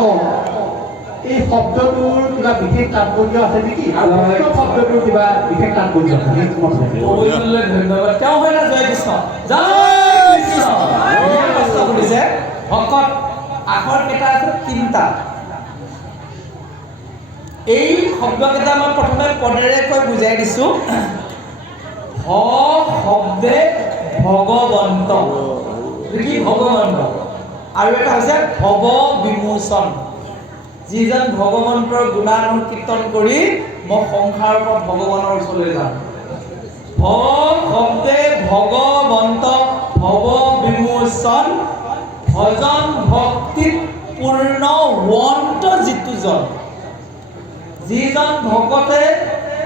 এই শব্দটোৰ কিবা বিশেষ তাৎপৰ্য আছে নেকি আৰু বৈষ্ণৱ শব্দটোৰ কিবা বিশেষ তাৎপৰ্য আছে নেকি? ধন্যবাদ। তেওঁ হয় না জয় কৃষ্ণ? জয় কৃষ্ণ। প্ৰশ্ন সুধিছে ভকত আখৰ কেইটা আছে? 3টা। এই শব্দকেইটা মই প্ৰথমে পদেৰে কৈ বুজাই দিছোঁ। ভ শব্দে ভগৱন্ত, কি ভগৱন্ত, আৰু এটা হৈছে ভৱ বিমোচন, যিজন ভগৱন্তৰ গুণানুকীৰ্তন কৰি মই সংসাৰৰ পৰা ভগৱানৰ ওচৰলৈ যাম। ভ শব্দে ভগৱন্ত ভৱ বিমোচন, ভজন ভক্তিত পূৰ্ণ ৱন্ত যিটোজন, যিজন ভকতে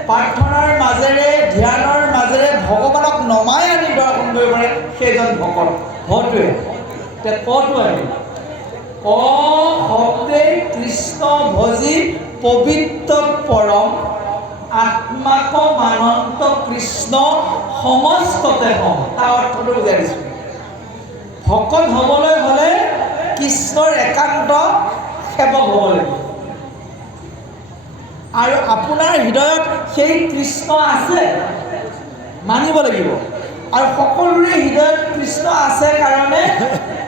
প্ৰাৰ্থনাৰ মাজেৰে ধ্যানৰ মাজেৰে ভগৱানক নমাই আনি দৰ্শন কৰিব পাৰে, সেইজন ভকত। ভটোৱে এতিয়া কটো আহিল। ক শব্দে কৃষ্ণ ভজি পবিত্ৰ পৰম, আত্মাক মানন্ত কৃষ্ণ সমস্ততে হম। তাৰ অৰ্থটো বুজাই দিছোঁ। ভকত হ'বলৈ হ'লে কৃষ্ণৰ একান্ত সেৱক হ'ব লাগিব, আৰু আপোনাৰ হৃদয়ত সেই কৃষ্ণ আছে মানিব লাগিব। আৰু সকলোৰে হৃদয়ত কৃষ্ণ আছে কাৰণে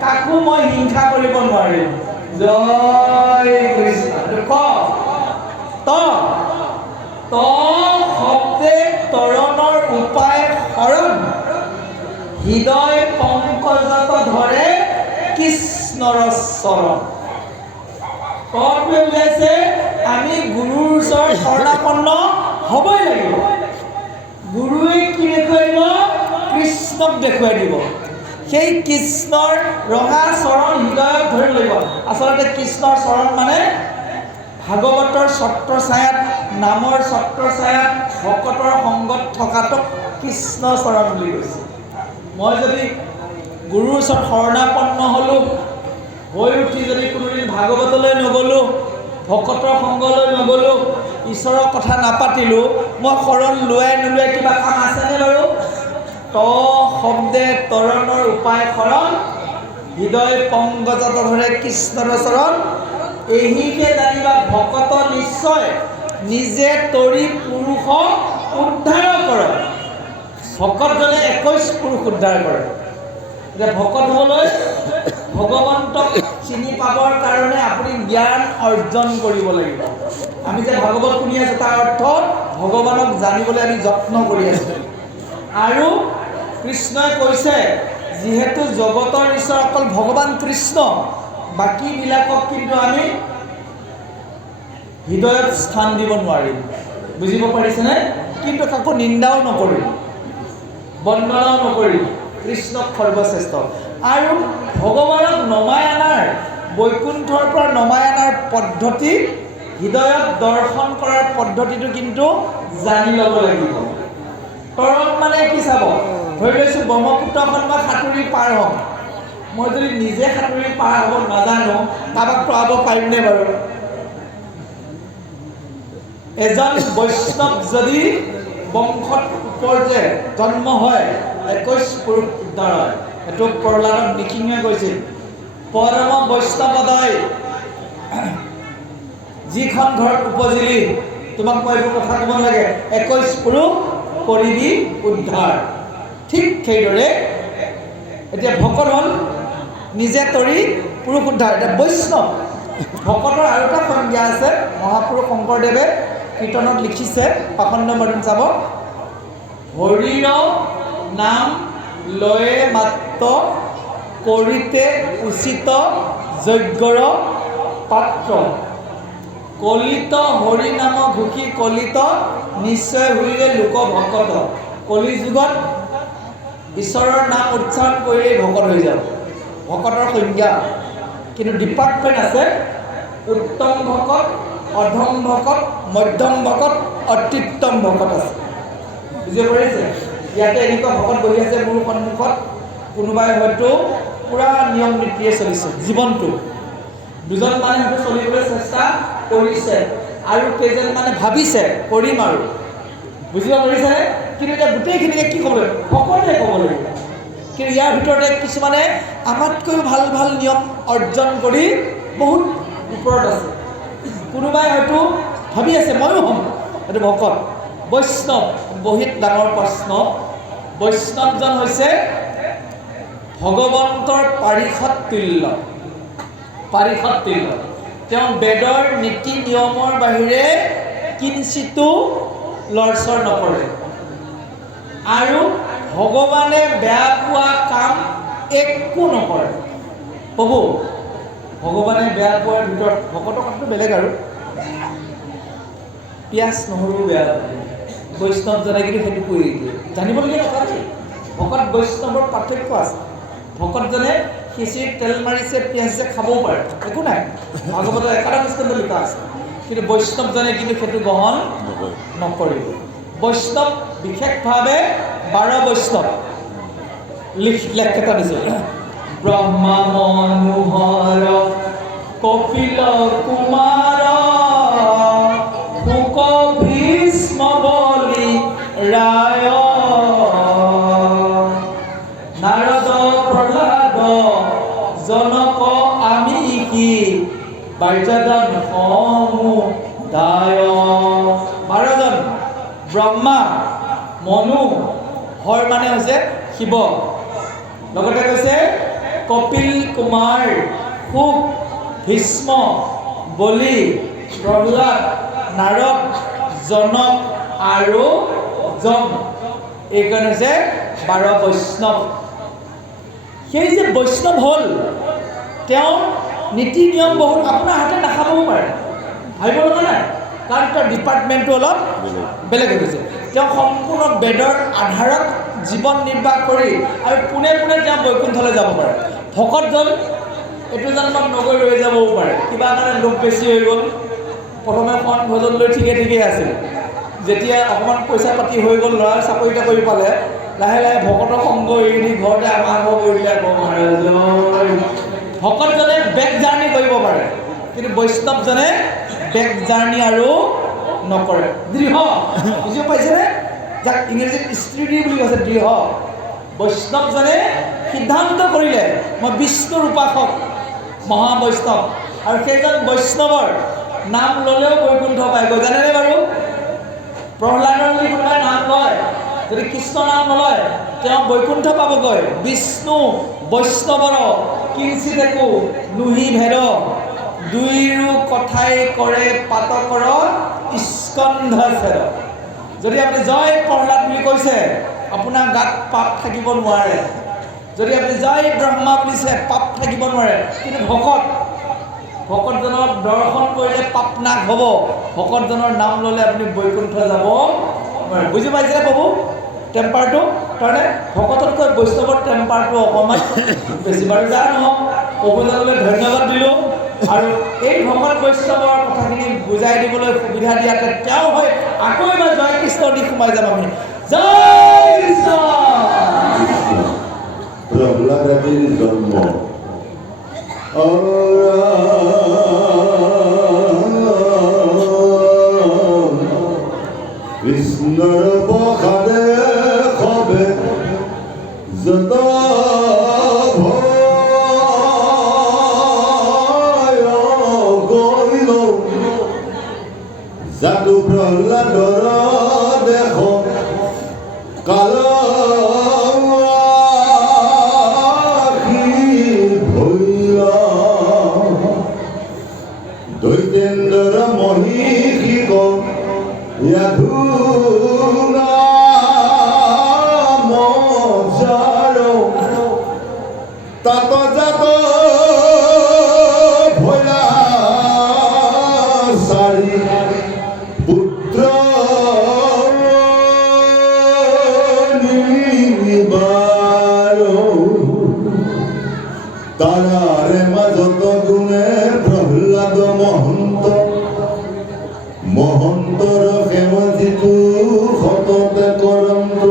কাকো মই হিংসা কৰিব নোৱাৰিম। জয় কৃষ্ণ। ক ত শব্দে তৰণৰ উপায় শৰণ, হৃদয় পংকজত ধৰে কৃষ্ণৰ চৰণ। তটোৱে বুজাইছে আমি গুৰুৰ ওচৰত শৰণাপন্ন হ'বই লাগিব। গুৰুৱে কি দেখুৱাই দিব? কৃষ্ণক দেখুৱাই দিব। সেই কৃষ্ণৰ ৰঙা চৰণ হৃদয়ত ধৰি লাগিব। আচলতে কৃষ্ণৰ চৰণ মানে ভাগৱতৰ ছত্ৰ ছায়াত, নামৰ ছত্ৰ ছায়াত ভকতৰ সংগত থকাটোক কৃষ্ণ চৰণ বুলি কৈছে। মই যদি গুৰুৰ ওচৰত শৰণাপন্ন হ'লোঁ, হৈ উঠি যদি কোনোদিন ভাগৱতলৈ নগ'লোঁ, ভকতৰ সংগলৈ নগ'লোঁ, ঈশ্বৰৰ কথা নাপাতিলোঁ, মই শৰণ লোৱাই নোলোৱাই কিবা কাম আছেনে বাৰু? ত শব্দে তৰণৰ উপায় শৰণ, হৃদয় পংকজত ধৰে কৃষ্ণৰ চৰণ, এহিকে জানিবা ভকত নিশ্চয় নিজে তৰি পুৰুষ উদ্ধাৰ কৰে। ভকতজনে 21 পুৰুষ উদ্ধাৰ কৰে। এতিয়া ভকত হ'বলৈ ভগৱন্তক চিনি পাবৰ কাৰণে আপুনি জ্ঞান অৰ্জন কৰিব লাগিব। আমি যে ভাগৱত শুনি আছোঁ তাৰ অৰ্থ ভগৱানক জানিবলৈ আমি যত্ন কৰি আছোঁ। আৰু কৃষ্ণই কৈছে যিহেতু জগতৰ ঈশ্বৰ অকল ভগৱান কৃষ্ণ, বাকীবিলাকক কিন্তু আমি হৃদয়ত স্থান দিব নোৱাৰিম। বুজিব পাৰিছেনে? কিন্তু কাকো নিন্দাও নকৰিম, বন্দনাও নকৰিম, কৃষ্ণক সৰ্বশ্ৰেষ্ঠ। আৰু ভগৱানক নমাই অনাৰ, বৈকুণ্ঠৰ পৰা নমাই অনাৰ পদ্ধতি, হৃদয়ত দৰ্শন কৰাৰ পদ্ধতিটো কিন্তু জানি ল'ব লাগিব। তৰণ মানে কি চাব? ধৰি লৈছোঁ ব্ৰহ্মপুত্ৰখন মই সাঁতুৰি পাৰ হ'ম। মই যদি নিজে সাঁতুৰি পাৰ হ'ব নাজানো, কাৰোবাক তৰাব পাৰিমনে বাৰু? এজন বৈষ্ণৱ যদি বংশত উপৰ্যে জন্ম হয় 21 পুৰুষ উদ্ধাৰ হয়। এইটো প্ৰহ্লাদক নিসিংহে কৈছিল, পৰম বৈষ্ণৱদয় যিখন ঘৰত উপজিলি, তোমাক মই এইবোৰ কথা ক'ব নালাগে, 21 পুৰুষ কৰিবি উদ্ধাৰ। ঠিক সেইদৰে এতিয়া ভকত হ'ল নিজে তৰি পুৰুষ উদ্ধাৰ। এতিয়া বৈষ্ণৱ ভকতৰ আৰু এটা সংজ্ঞা আছে। মহাপুৰুষ শংকৰদেৱে কীৰ্তনত লিখিছে, পাখণ্ড মৰণ চাব, হৰিৰ নাম লয়ে মাত্ৰ কৰিতে উচিত যজ্ঞৰ পাত্ৰ, কলিত হৰি নাম ঘোষি কলিত নিশ্চয় হুইৰে লোক ভকত। কলি যুগত ঈশ্বৰৰ নাম উচ্চাৰণ কৰিলেই ভকত হৈ যাব, ভকতৰ সংজ্ঞা। কিন্তু ডিপাৰ্টমেণ্ট আছে, উত্তম ভকত, অধম ভকত, মধ্যম ভকত, অত্ಯುত্তম ভকত আছে। বুজিব পাৰিছে? ইয়াতে এনেকুৱা ভকত বহি আছে মোৰ সন্মুখত, কোনোবাই হয়তো পূৰা নিয়ম নীতিৰে চলিছে জীৱনটো, দুজন মানে হয়তো চলিবলৈ চেষ্টা কৰিছে, আৰু কেইজনমানে ভাবিছে কৰিম আৰু। বুজিব পাৰিছেনে? কিন্তু এতিয়া গোটেইখিনিকে কি ক'ব লাগিব? ভকতে ক'ব লাগিব। কিন্তু ইয়াৰ ভিতৰতে কিছুমানে আমাতকৈও ভাল ভাল নিয়ম অৰ্জন কৰি বহুত ওপৰত আছে। কোনোবাই হয়তো ভাবি আছে ময়ো হ'ম এইটো ভকত। বৈষ্ণৱ বহিত ডাঙৰ প্ৰশ্ন। বৈষ্ণৱজন হৈছে ভগৱন্তৰ পাৰিষদ তুল্য। পাৰিষদ তুল্য। তেওঁ বেদৰ নীতি নিয়মৰ বাহিৰে কিঞ্চিতো লৰচৰ নকৰে আৰু ভগৱানে বেয়া পোৱা কাম একো নকৰে। প্ৰভু ভগৱানে বেয়া পোৱাৰ ভিতৰত ভকতৰ কথাটো বেলেগ আৰু পিঁয়াজ নহৰু বেয়া পায়, বৈষ্ণৱজনে কিন্তু সেইটো কৰি দিয়ে। জানিবলগীয়া কথা কি ভকত বৈষ্ণৱৰ পাৰ্থক্য আছে। ভকতজনে খিচিৰিত তেল মাৰিছে পিঁয়াজ যে খাবও পাৰে, একো নাই, ভাগৱতৰ একাদশ স্কন্ধত লিখা আছে। কিন্তু বৈষ্ণৱজনে কিন্তু সেইটো গ্ৰহণ নকৰিব। বৈষ্ণৱ বিশেষভাৱে 12 বৈষ্ণৱ লেখকেইটা দিছে। ব্ৰহ্মা মনোহৰ কপিল কুমাৰ শুক ভীষ্ম বলি ৰায় নাৰদ প্ৰহ্লাদ জনক আমি কি বাৰ্যদান সমুদায়। 12জন ব্ৰহ্মা মনু হৰ মানে হৈছে শিৱ, লগতে কৈছে কপিল কুমাৰ শুক ভীষ্ম বলি প্ৰহ্লাদ নাৰদ জনক আৰু যম। এইখন হৈছে 12 বৈষ্ণৱ। সেই যে বৈষ্ণৱ হ'ল তেওঁ নীতি নিয়ম বহুত আপোনাৰ হাতে নাখাবও পাৰে, ভাবিব লগা নাই, কাৰণ তেওঁৰ ডিপাৰ্টমেণ্টটো অলপ বেলেগ হৈ গৈছে। তেওঁ সম্পূৰ্ণ বেদৰ আধাৰত জীৱন নিৰ্বাহ কৰি আৰু পোনে পোনে তেওঁ বৈকুণ্ঠলৈ যাব পাৰে। ভকতজন এইটো জন্মত নগৈ ৰৈ যাবও পাৰে, কিবা কাৰণে লোভ বেছি হৈ গ'ল। প্ৰথমে খন ভোজন লৈ ঠিকেই আছিল, যেতিয়া অকণমান পইচা পাতি হৈ গ'ল, ল'ৰা চাকৰি তাকৰি পালে, লাহে লাহে ভকতৰ সংগ এৰি দি ঘৰতে আমাৰ ঘৰ কৰিলে। ভকতজনে বেক জাৰ্ণি কৰিব পাৰে, কিন্তু বৈষ্ণৱজনে বেক জাৰ্ণি আৰু নকৰে। দৃঢ়, বুজি পাইছেনে? যাক ইংৰাজীত স্থিতি বুলি কৈছে, দৃঢ়। বৈষ্ণৱজনে সিদ্ধান্ত কৰিলে মই বিষ্ণুৰ উপাসক মহাবৈষ্ণৱ, আৰু সেইজন বৈষ্ণৱৰ নাম ল'লেও বৈকুণ্ঠ পায়গৈ। জানেনে বাৰু? প্ৰহ্লাদৰ যদি কোনোবাই নাম লয়, যদি কৃষ্ণ নাম নলয়, তেওঁ বৈকুণ্ঠ পাবগৈ। বিষ্ণু বৈষ্ণৱৰ কিঞ্চিত একো নুহি ভেদ, দুইৰো কথাই কৰে পাতকৰ স্কন্ধ ছেদ। যদি আপুনি জয় প্ৰহ্লাদ বুলি কৈছে, আপোনাৰ গাত পাপ থাকিব নোৱাৰে। যদি আপুনি জয় ব্ৰহ্মা বুলিছে, পাপ থাকিব নোৱাৰে। কিন্তু ভকতজনক দৰ্শন কৰিলে পাপ নাশ হ'ব। ভকতজনৰ নাম ল'লে আপুনি বৈকুণ্ঠ যাব নোৱাৰে। বুজি পাইছে প্ৰভু টেম্পাৰটো? তাৰমানে ভকততকৈ বৈষ্ণৱৰ টেম্পাৰটো অকণমান বেছি। বাৰু যা নহওক, প্ৰভুজনলৈ ধন্যবাদ দিলোঁ। আৰু এই ভকত বৈষ্ণৱৰ কথাখিনি বুজাই দিবলৈ সুবিধা দিয়াতে তেওঁ হৈ আকৌ এবাৰ জয় কৃষ্ণ দি সোমাই যাম আমি। জয় কৃষ্ণ। প্ৰহ্লাদ আদিৰ জন্ম কৃষ্ণৰ প্ৰসাদে সবে যত গৰিল যাদু প্ৰহ্লাদৰ দেশ কাল দৈতেন্দ্ৰ মহিষিক মজাৰ তাত জাত ভৈলা চাৰি পুত্ৰ নিবাৰ তাৰাৰে মাজত গুণে প্ৰহ্লাদ মহন্তৰ সেৱজিতু সততে কৰন্ত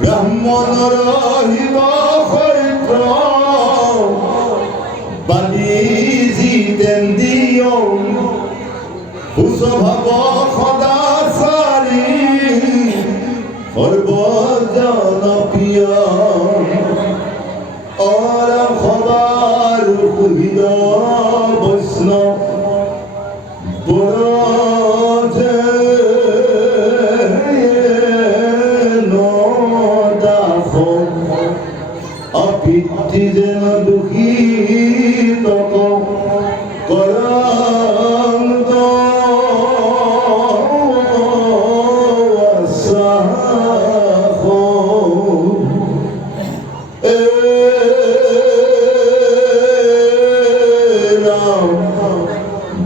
ব্ৰাহ্মণৰ হিত চৰিত্ৰ বাণী জিতেন্দ্ৰিয় সুস্বভাৱ সদাচাৰী সৰ্বজনপ্ৰিয় সবাৰ সুবিধা বৈষ্ণৱ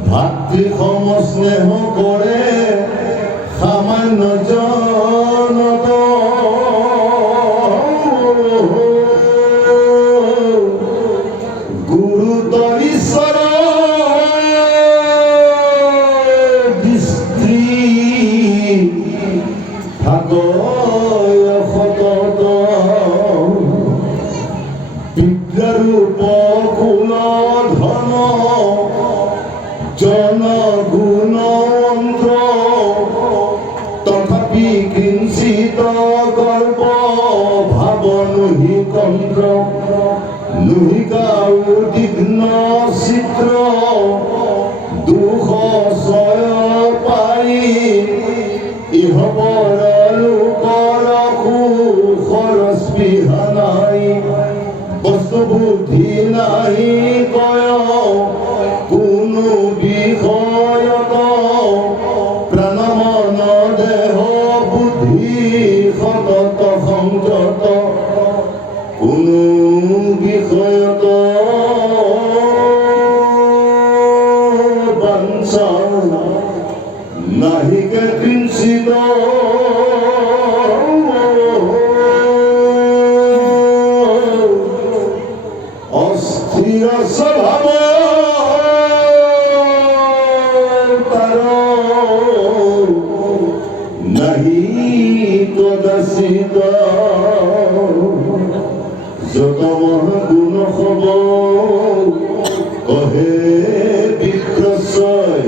ভাতৃ সমস্নেহ কৰে সামান্য জনত গুৰুতৰ ঈশ্বৰ দৃষ্টি থাকয় সতত বিদ্যাৰূপ কুল ধন জনগুণ অন্ধ্ৰ তথাপি কিঞ্চিত গৰ্ব ভাৱনুহি কন্দ্ৰ নুহিকা উদ্বিগ্ন চিত্ৰ দুখ চয় পাই ইহবৰ লোকৰ সুখৰ স্পৃহা নাই বস্তু বুদ্ধি নাই কয় কোনো বিষয়ত প্ৰাণ মন দেহ বুদ্ধি সতত সংযত কোনো বিষয়ত বাঞ্ছা নাহিকে কিঞ্চিত অস্থিৰ স্বভাৱ তাৰ নাহি কদাচিত যত মহ গুণ হব কহে বিক্ৰয়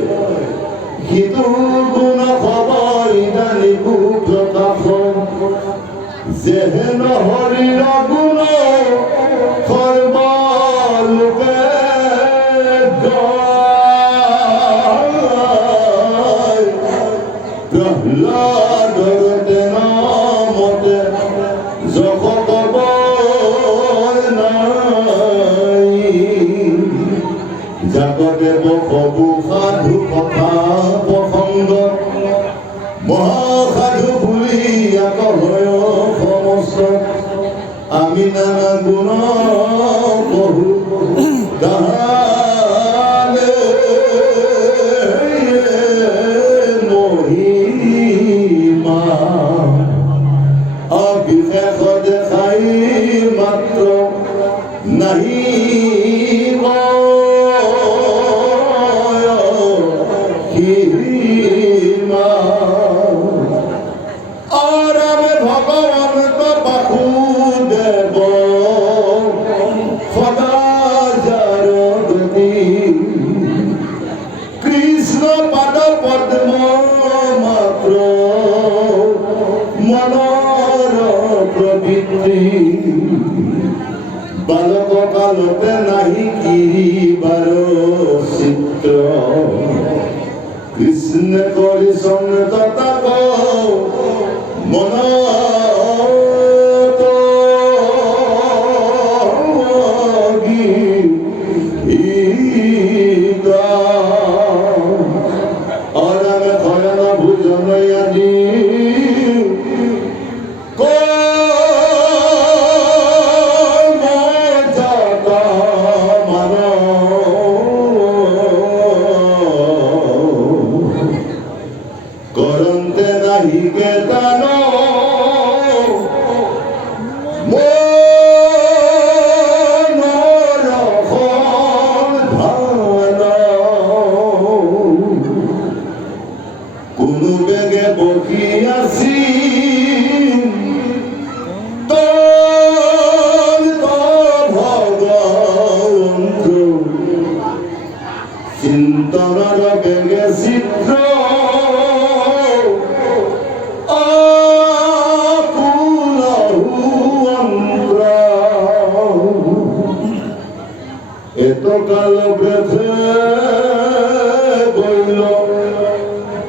সিটো গুণ খবৰ ইদানি প্ৰকাশ যেহেন হৰিৰ গুণ সৰ্বলোকে গায় প্ৰহ্লাদৰ নামতে জগত নাই জাগদেৱ কবু সাধু কথা প্ৰসংগ মহাসাধু বুলি হয় সমস্ত আমি নানা গুণ কহু তাহালে মহিমা অবিশেষ দেখাই মাত্ৰ নাহি কৃষ্ণ পাদ পদ্ম মাত্ৰ মনৰ প্ৰবৃত্তি বালক কালতে নাহি কিৰিবাৰ চিত্ৰ কৃষ্ণ কৰি সংযত মন কৰন্তে নাহি কেতন কোনো বেগে বহি আছি চিন্তনৰ বেগে চিত্ৰ এতকাল ব্ৰেথে বইল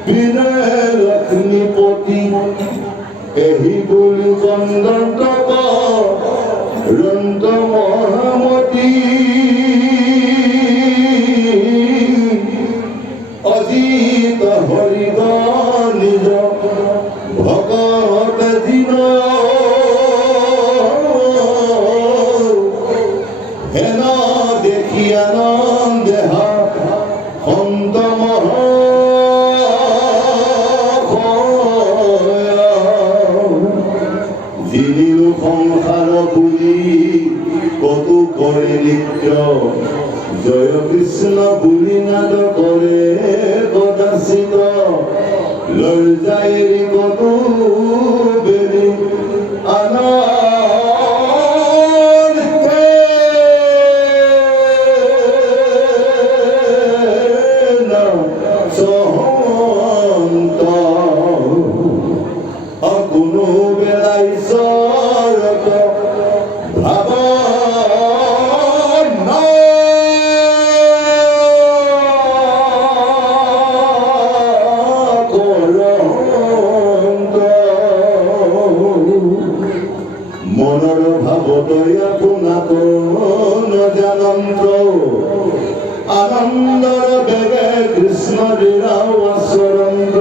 বিনে লক্ষ্মীপতি এহি বুলি চন্দন্তক ৰন্ত মহামতী অজিত হৰিগ নিজ ভগত দিন হেন দেখি আনন্দে দেহা সন্তমহ যিনিও সংসাৰ বুলি কত কৰে নিত্য জয় কৃষ্ণ বুলি নাদ কৰে কদাচিত লজ্জাই কত বেলি কোনো বেলাই চৰত ভাব মনৰ ভাৱতই আপোনাক নজানন্ত আনন্দৰ বেগে কৃষ্ণ লীলা আচৰণ